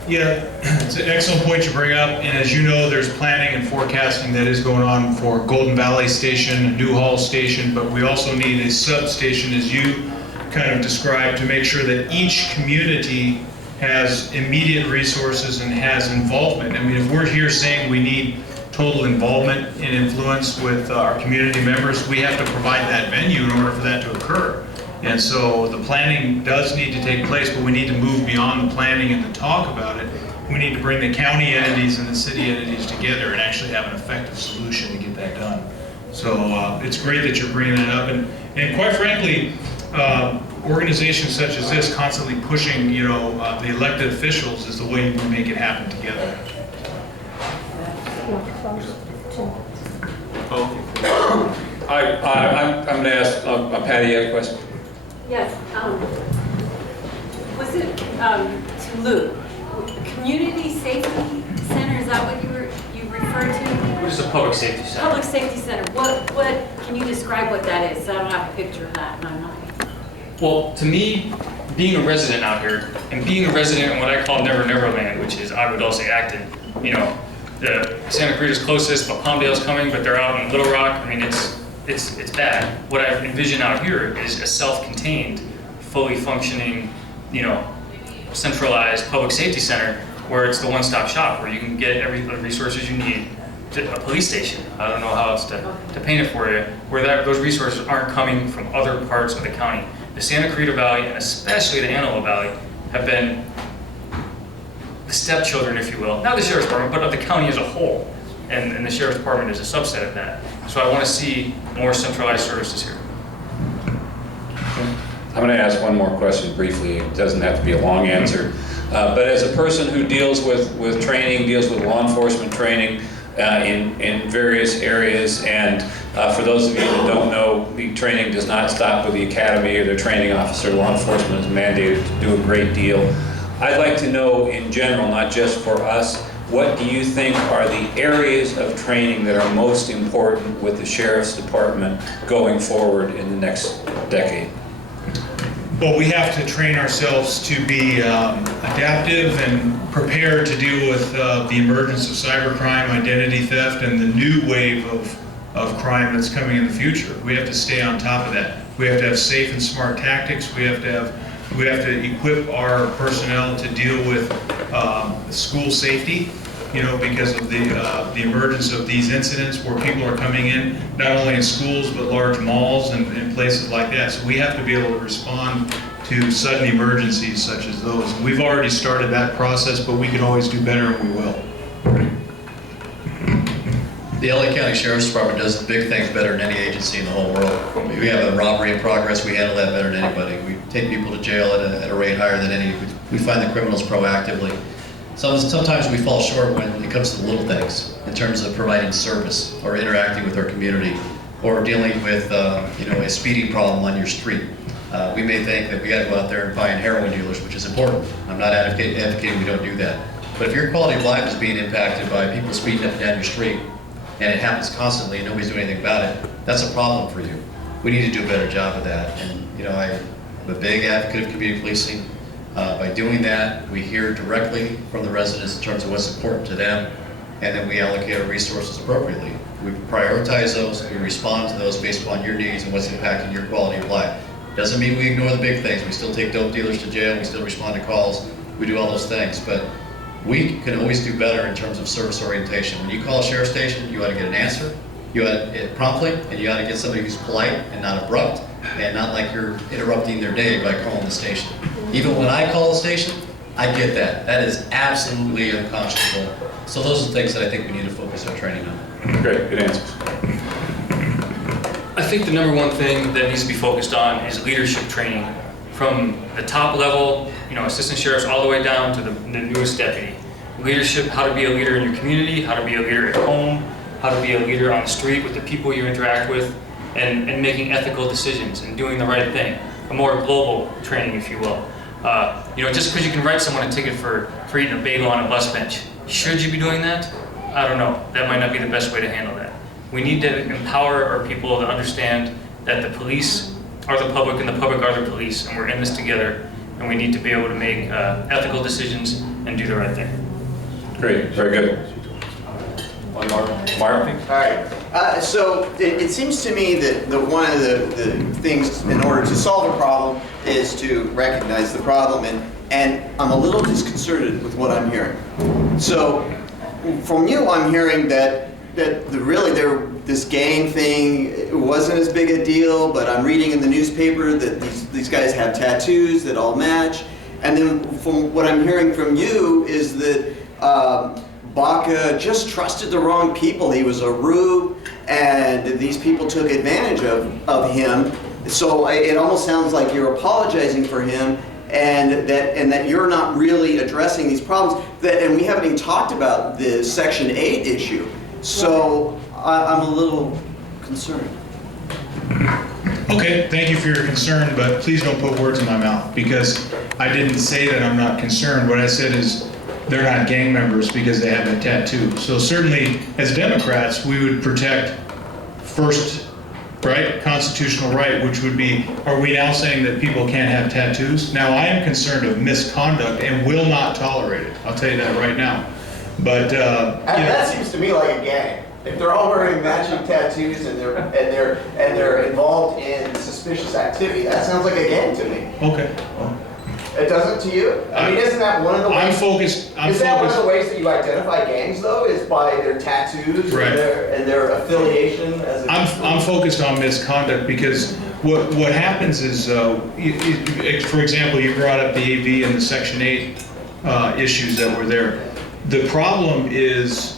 Yeah, it's an excellent point you bring up, and as you know, there's planning and forecasting that is going on for Golden Valley Station, Newhall Station, but we also need a substation, as you kind of described, to make sure that each community has immediate resources and has involvement. I mean, if we're here saying we need total involvement and influence with our community members, we have to provide that venue in order for that to occur. And so the planning does need to take place, but we need to move beyond the planning and the talk about it. We need to bring the county entities and the city entities together and actually have an effective solution to get that done. So it's great that you're bringing that up. And quite frankly, organizations such as this constantly pushing, the elected officials is the way we make it happen together. I'm going to ask Patty, you have a question? Yes. Was it to Lou? Community Safety Center, is that what you referred to? What is a public safety center? Public Safety Center. What can you describe what that is? I don't have a picture of that in my mind. Well, to me, being a resident out here, and being a resident in what I call Never Never Land, which is Agua Dulce Acton, the Santa Cruz is closest, but Palmdale's coming, but they're out in Little Rock. I mean, it's bad. What I envision out here is a self-contained, fully functioning, centralized public safety center where it's the one-stop shop, where you can get the resources you need. A police station, I don't know how else to paint it for you, where those resources aren't coming from other parts of the county. The Santa Cruz Valley, and especially the Antelope Valley, have been the stepchildren, if you will, not the Sheriff's Department, but of the county as a whole. And the Sheriff's Department is a subset of that. So I want to see more centralized services here. I'm going to ask one more question briefly. It doesn't have to be a long answer. But as a person who deals with training, deals with law enforcement training in various areas, and for those of you that don't know, the training does not stop with the academy or the training officer. Law enforcement is mandated to do a great deal. I'd like to know in general, not just for us, what do you think are the areas of training that are most important with the Sheriff's Department going forward in the next decade? Well, we have to train ourselves to be adaptive and prepared to deal with the emergence of cybercrime, identity theft, and the new wave of crime that's coming in the future. We have to stay on top of that. We have to have safe and smart tactics. We have to equip our personnel to deal with school safety, because of the emergence of these incidents where people are coming in, not only in schools, but large malls and places like that. So we have to be able to respond to sudden emergencies such as those. We've already started that process, but we can always do better, and we will. The LA County Sheriff's Department does big things better than any agency in the whole world. We have a robbery in progress, we handle that better than anybody. We take people to jail at a rate higher than any. We find the criminals proactively. Sometimes we fall short when it comes to the little things, in terms of providing service or interacting with our community, or dealing with a speeding problem on your street. We may think that we got to go out there and find heroin dealers, which is important. I'm not advocating we don't do that. But if your quality of life is being impacted by people speeding up and down your street, and it happens constantly and nobody's doing anything about it, that's a problem for you. We need to do a better job of that. And I'm a big advocate of community policing. By doing that, we hear directly from the residents in terms of what's important to them, and then we allocate our resources appropriately. We prioritize those, we respond to those based upon your needs and what's impacting your quality of life. Doesn't mean we ignore the big things. We still take dope dealers to jail, we still respond to calls, we do all those things, but we can always do better in terms of service orientation. When you call a sheriff's station, you ought to get an answer, you ought to promptly, and you ought to get somebody who's polite and not abrupt, and not like you're interrupting their day by calling the station. Even when I call the station, I get that. That is absolutely unconscionable. So those are the things that I think we need to focus our training on. Great, good answers. I think the number one thing that needs to be focused on is leadership training from the top level, assistant sheriffs, all the way down to the newest deputy. Leadership, how to be a leader in your community, how to be a leader at home, how to be a leader on the street with the people you interact with, and making ethical decisions and doing the right thing. A more global training, if you will. Just because you can write someone a ticket for eating a bagel on a bus bench, should you be doing that? I don't know. That might not be the best way to handle that. We need to empower our people to understand that the police are the public and the public are the police, and we're in this together, and we need to be able to make ethical decisions and do the right thing. Great, very good. One more. Mark? All right. So it seems to me that one of the things in order to solve a problem is to recognize the problem, and I'm a little disconcerted with what I'm hearing. So from you, I'm hearing that really this gang thing, it wasn't as big a deal, but I'm reading in the newspaper that these guys have tattoos that all match. And then from what I'm hearing from you is that Baca just trusted the wrong people. He was a rube, and these people took advantage of him. So it almost sounds like you're apologizing for him, and that you're not really addressing these problems. And we haven't even talked about the Section 8 issue. So I'm a little concerned. Okay, thank you for your concern, but please don't put words in my mouth, because I didn't say that I'm not concerned. What I said is they're not gang members because they have a tattoo. So certainly, as Democrats, we would protect first, right, constitutional right, which would be, are we now saying that people can't have tattoos? Now, I am concerned of misconduct and will not tolerate it. I'll tell you that right now. But that seems to me like a gang. If they're all wearing matching tattoos and they're involved in suspicious activity, that sounds like a gang to me. Okay. Well, it doesn't to you? I mean, isn't that one of the ways? Is that one of the ways that you identify gangs, though, is by their tattoos, right, and their affiliation? I'm focused on misconduct because what happens is, for example, you brought up the AV and the Section 8 issues that were there. The problem is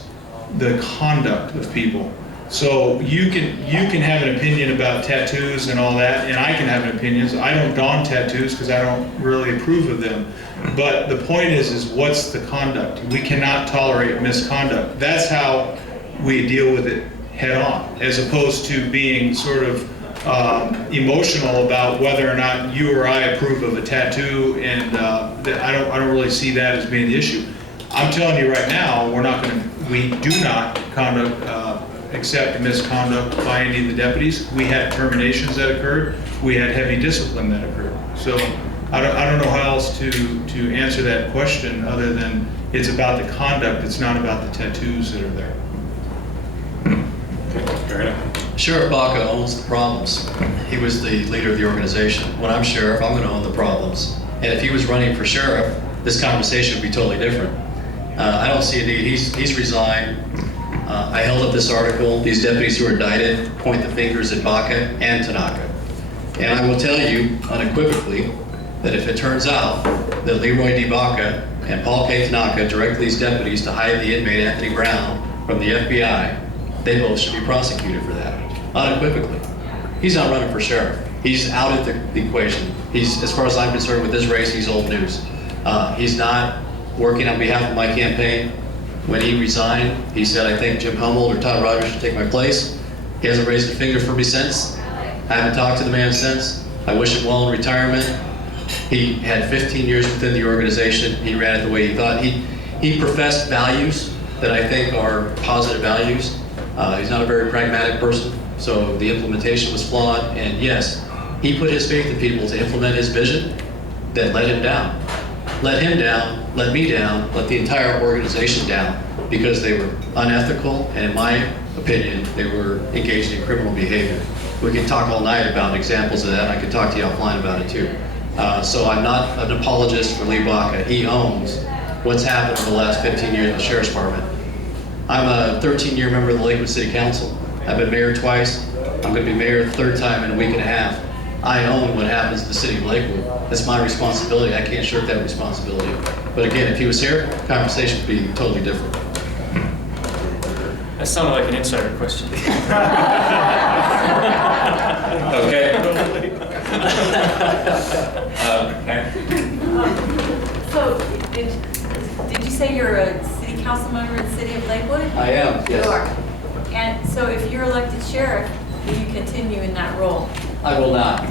the conduct of people. So you can have an opinion about tattoos and all that, and I can have an opinion. I don't don tattoos because I don't really approve of them. But the point is what's the conduct? We cannot tolerate misconduct. That's how we deal with it head on, as opposed to being sort of emotional about whether or not you or I approve of a tattoo, and I don't really see that as being the issue. I'm telling you right now, we do not accept misconduct by any of the deputies. We had terminations that occurred. We had heavy discipline that occurred. So I don't know how else to answer that question other than it's about the conduct. It's not about the tattoos that are there. Fair enough. Sheriff Baca owns the problems. He was the leader of the organization. When I'm sheriff, I'm going to own the problems. And if he was running for sheriff, this conversation would be totally different. I don't see a need. He's resigned. I held up this article. These deputies who are indicted point the fingers at Baca and Tanaka. And I will tell you unequivocally that if it turns out that Leroy D. Baca and Paul K. Tanaka directed these deputies to hide the inmate Anthony Brown from the FBI, they both should be prosecuted for that. Unequivocally. He's not running for sheriff. He's out of the equation. As far as I'm concerned with this race, he's old news. He's not working on behalf of my campaign. When he resigned, he said, I think Jim Hellmold or Todd Rogers should take my place. He hasn't raised a finger for me since. I haven't talked to the man since. I wish him well in retirement. He had 15 years within the organization. He ran it the way he thought. He professed values that I think are positive values. He's not a very pragmatic person, so the implementation was flawed. And yes, he put his faith in people to implement his vision that let him down. Let him down, let me down, let the entire organization down, because they were unethical, and in my opinion, they were engaged in criminal behavior. We can talk all night about examples of that, and I can talk to you offline about it too. So I'm not an apologist for Lee Baca. He owns what's happened in the last 15 years in the Sheriff's Department. I'm a 13-year member of the Lakewood City Council. I've been mayor twice. I'm going to be mayor the third time in a week and a half. I own what happens in the city of Lakewood. That's my responsibility. I can't shirk that responsibility. But again, if he was here, the conversation would be totally different. That sounded like an insider question. Okay. So, did you say you're a city council member in the city of Lakewood? I am, yes. You are. And so if you're elected sheriff, will you continue in that role? I will not.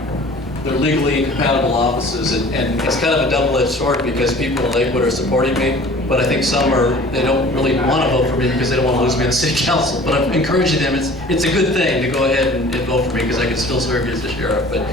They're legally incompatible offices, and it's kind of a double-edged sword because people in Lakewood are supporting me, but I think some they don't really want to vote for me because they don't want to lose me on the city council. But I'm encouraging them. It's a good thing to go ahead and vote for me because I can still serve you as the sheriff. But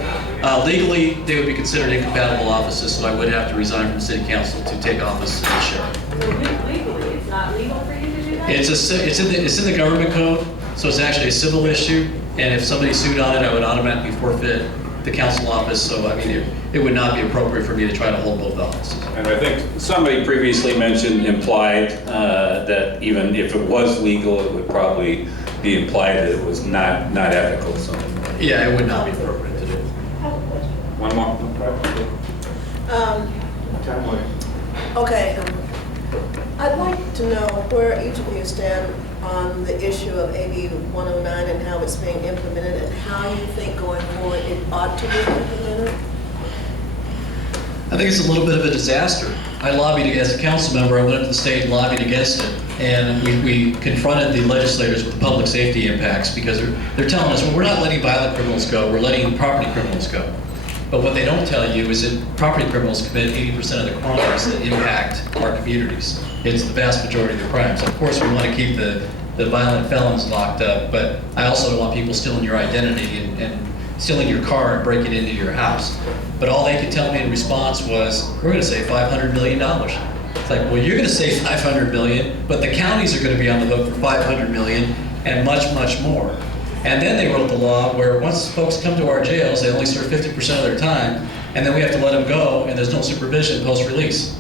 legally, they would be considered incompatible offices, so I would have to resign from the city council to take office as the sheriff. So legally, it's not legal for you to do that? It's in the government code, so it's actually a civil issue. And if somebody sued on it, I would automatically forfeit the council office, so I mean, it would not be appropriate for me to try to hold both offices. And I think somebody previously implied that even if it was legal, it would probably be implied that it was not ethical, so. Yeah, it would not be appropriate to do. One more. Okay, I'd like to know where each of you stand on the issue of AB 109 and how it's being implemented and how you think going forward it ought to be implemented. I think it's a little bit of a disaster. I lobbied, as a council member, I went up to the state and lobbied against it. And we confronted the legislators with the public safety impacts because they're telling us, well, we're not letting violent criminals go, we're letting property criminals go. But what they don't tell you is that property criminals commit 80% of the crimes that impact our communities. It's the vast majority of the crimes. Of course, we want to keep the violent felons locked up, but I also don't want people stealing your identity and stealing your car and breaking into your house. But all they could tell me in response was, we're going to save $500 million. It's like, well, you're going to save $500 million, but the counties are going to be on the hook for $500 million and much, much more. And then they wrote the law where once folks come to our jails, they only serve 50% of their time, and then we have to let them go, and there's no supervision post-release.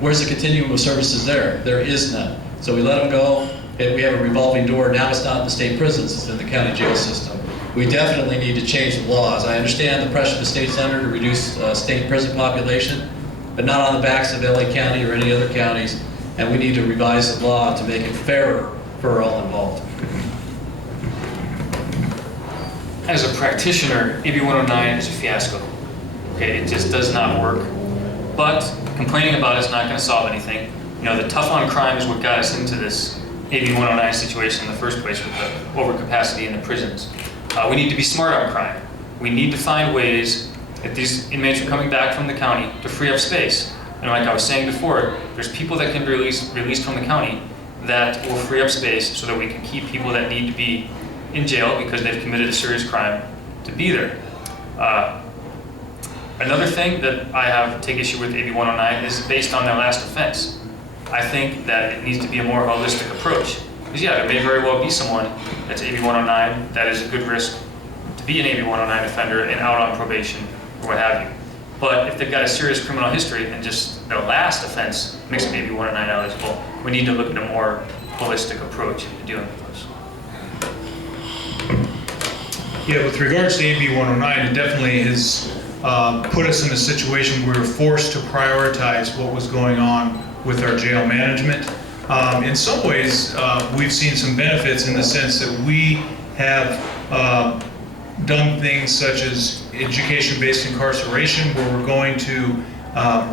Where's the continuum of services there? There is none. So we let them go, and we have a revolving door. Now it's not in the state prisons, it's in the county jail system. We definitely need to change the laws. I understand the pressure the state's under to reduce state prison population, but not on the backs of LA County or any other counties, and we need to revise the law to make it fairer for all involved. As a practitioner, AB 109 is a fiasco. Okay, it just does not work. But complaining about it is not going to solve anything. You know, the tough on crime is what got us into this AB 109 situation in the first place with the overcapacity in the prisons. We need to be smart on crime. We need to find ways, if these inmates are coming back from the county, to free up space. And like I was saying before, there's people that can be released from the county that will free up space so that we can keep people that need to be in jail because they've committed a serious crime to be there. Another thing that I have take issue with AB 109 is based on their last offense. I think that it needs to be a more holistic approach. Because yeah, there may very well be someone that's AB 109 that is a good risk to be an AB 109 offender and out on probation or what have you. But if they've got a serious criminal history and just their last offense makes them AB 109 eligible, we need to look at a more holistic approach to dealing with those. Yeah, with regards to AB 109, it definitely has put us in a situation where we're forced to prioritize what was going on with our jail management. In some ways, we've seen some benefits in the sense that we have done things such as education-based incarceration, where we're going to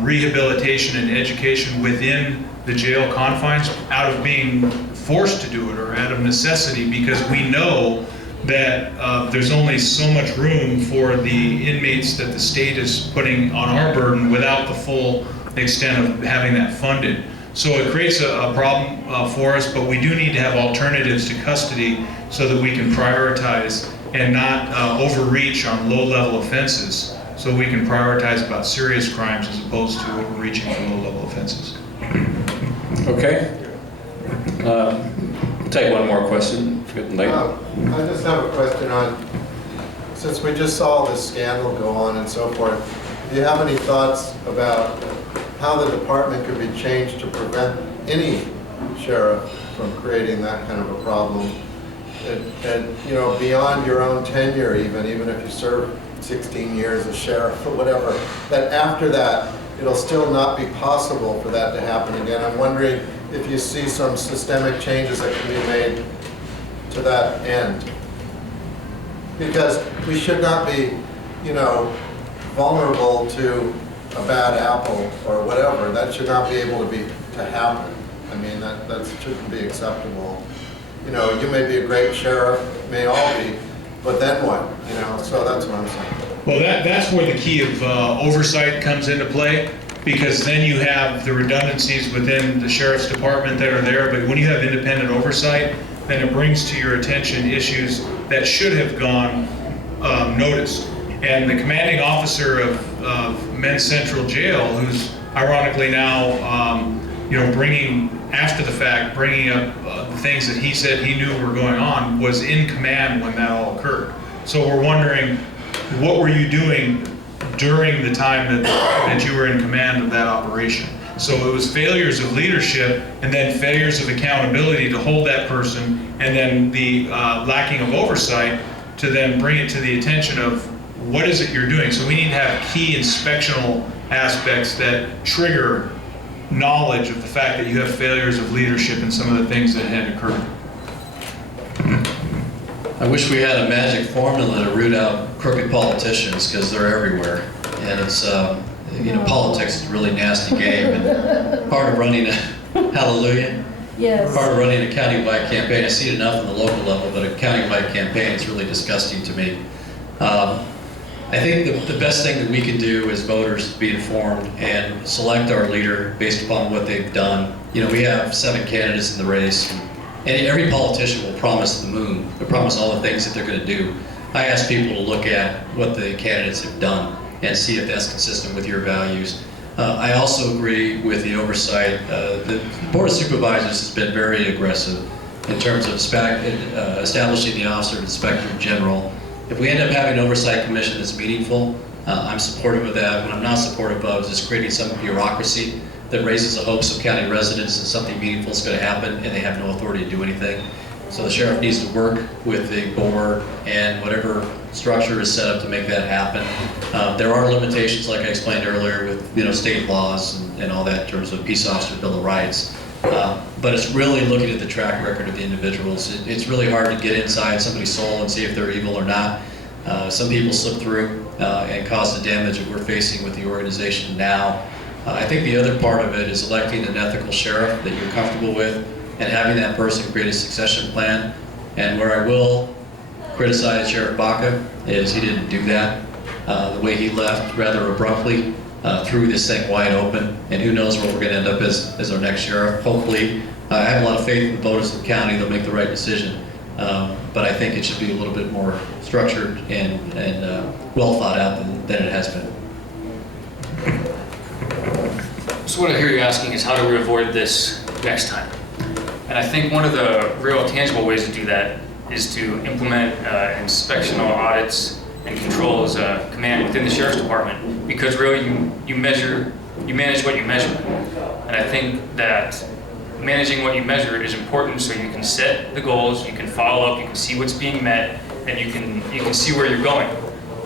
rehabilitation and education within the jail confines out of being forced to do it or out of necessity, because we know that there's only so much room for the inmates that the state is putting on our burden without the full extent of having that funded. So it creates a problem for us, but we do need to have alternatives to custody so that we can prioritize and not overreach on low-level offenses, so we can prioritize about serious crimes as opposed to overreaching on low-level offenses. Okay. Take one more question. It's getting late. I just have a question on, since we just saw this scandal go on and so forth, do you have any thoughts about how the department could be changed to prevent any sheriff from creating that kind of a problem? And you know, beyond your own tenure, even if you serve 16 years as sheriff or whatever, that after that, it'll still not be possible for that to happen again. I'm wondering if you see some systemic changes that can be made to that end. Because we should not be, you know, vulnerable to a bad apple or whatever. That should not be able to happen. I mean, that shouldn't be acceptable. You know, you may be a great sheriff, may all be, but then what? You know, so that's what I'm saying. Well, that's where the key of oversight comes into play, because then you have the redundancies within the sheriff's department that are there, but when you have independent oversight, then it brings to your attention issues that should have gone noticed. And the commanding officer of Men's Central Jail, who's ironically now, you know, bringing up the things that he said he knew were going on, was in command when that all occurred. So we're wondering, what were you doing during the time that you were in command of that operation? So it was failures of leadership and then failures of accountability to hold that person, and then the lacking of oversight to then bring it to the attention of what is it you're doing. So we need to have key inspectional aspects that trigger knowledge of the fact that you have failures of leadership and some of the things that had occurred. I wish we had a magic formula to root out crooked politicians, because they're everywhere. And it's, you know, politics is a really nasty game. And part of running a, hallelujah? Yes. Part of running a countywide campaign, I see it enough on the local level, but a countywide campaign is really disgusting to me. I think the best thing that we can do as voters is be informed and select our leader based upon what they've done. You know, we have 7 candidates in the race, and every politician will promise the moon. They'll promise all the things that they're going to do. I ask people to look at what the candidates have done and see if that's consistent with your values. I also agree with the oversight. The Board of Supervisors has been very aggressive in terms of establishing the Office of Inspector General. If we end up having an oversight commission that's meaningful, I'm supportive of that. What I'm not supportive of is just creating some bureaucracy that raises the hopes of county residents that something meaningful is going to happen and they have no authority to do anything. So the sheriff needs to work with the board and whatever structure is set up to make that happen. There are limitations, like I explained earlier, with state laws and all that in terms of Peace Officer Bill of Rights. But it's really looking at the track record of the individuals. It's really hard to get inside somebody's soul and see if they're evil or not. Some people slip through and cause the damage that we're facing with the organization now. I think the other part of it is electing an ethical sheriff that you're comfortable with and having that person create a succession plan. And where I will criticize Sheriff Baca is he didn't do that. The way he left rather abruptly threw this thing wide open, and who knows where we're going to end up as our next sheriff. Hopefully, I have a lot of faith in the voters of the county. They'll make the right decision. But I think it should be a little bit more structured and well thought out than it has been. So what I hear you asking is, how do we avoid this next time? And I think one of the real tangible ways to do that is to implement inspectional audits and controls command within the sheriff's department, because really you manage what you measure. And I think that managing what you measure is important, so you can set the goals, you can follow up, you can see what's being met, and you can see where you're going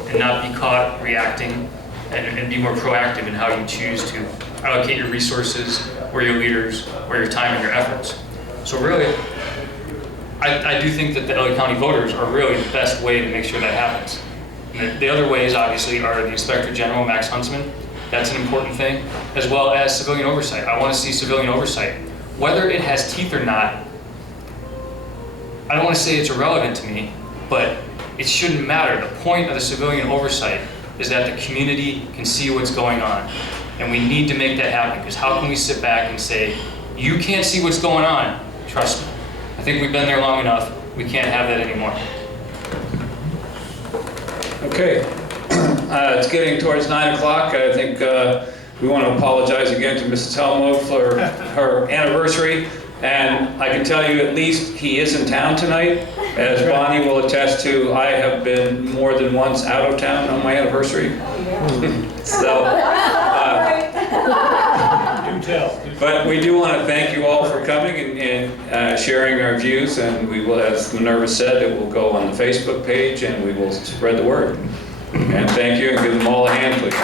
and not be caught reacting, and be more proactive in how you choose to allocate your resources, where your leaders, where your time and your efforts. So really, I do think that the LA County voters are really the best way to make sure that happens. The other ways, obviously, are the Inspector General, Max Huntsman. That's an important thing, as well as civilian oversight. I want to see civilian oversight. Whether it has teeth or not, I don't want to say it's irrelevant to me, but it shouldn't matter. The point of the civilian oversight is that the community can see what's going on. And we need to make that happen, because how can we sit back and say, you can't see what's going on? Trust me. I think we've been there long enough. We can't have that anymore. Okay, it's getting towards 9 o'clock. I think we want to apologize again to Mrs. Hellmold for her anniversary. And I can tell you, at least he is in town tonight. As Bonnie will attest to, I have been more than once out of town on my anniversary. So, but we do want to thank you all for coming and sharing our views, and we will, as Minerva said, it will go on the Facebook page and we will spread the word. And thank you, and give them all a hand, please.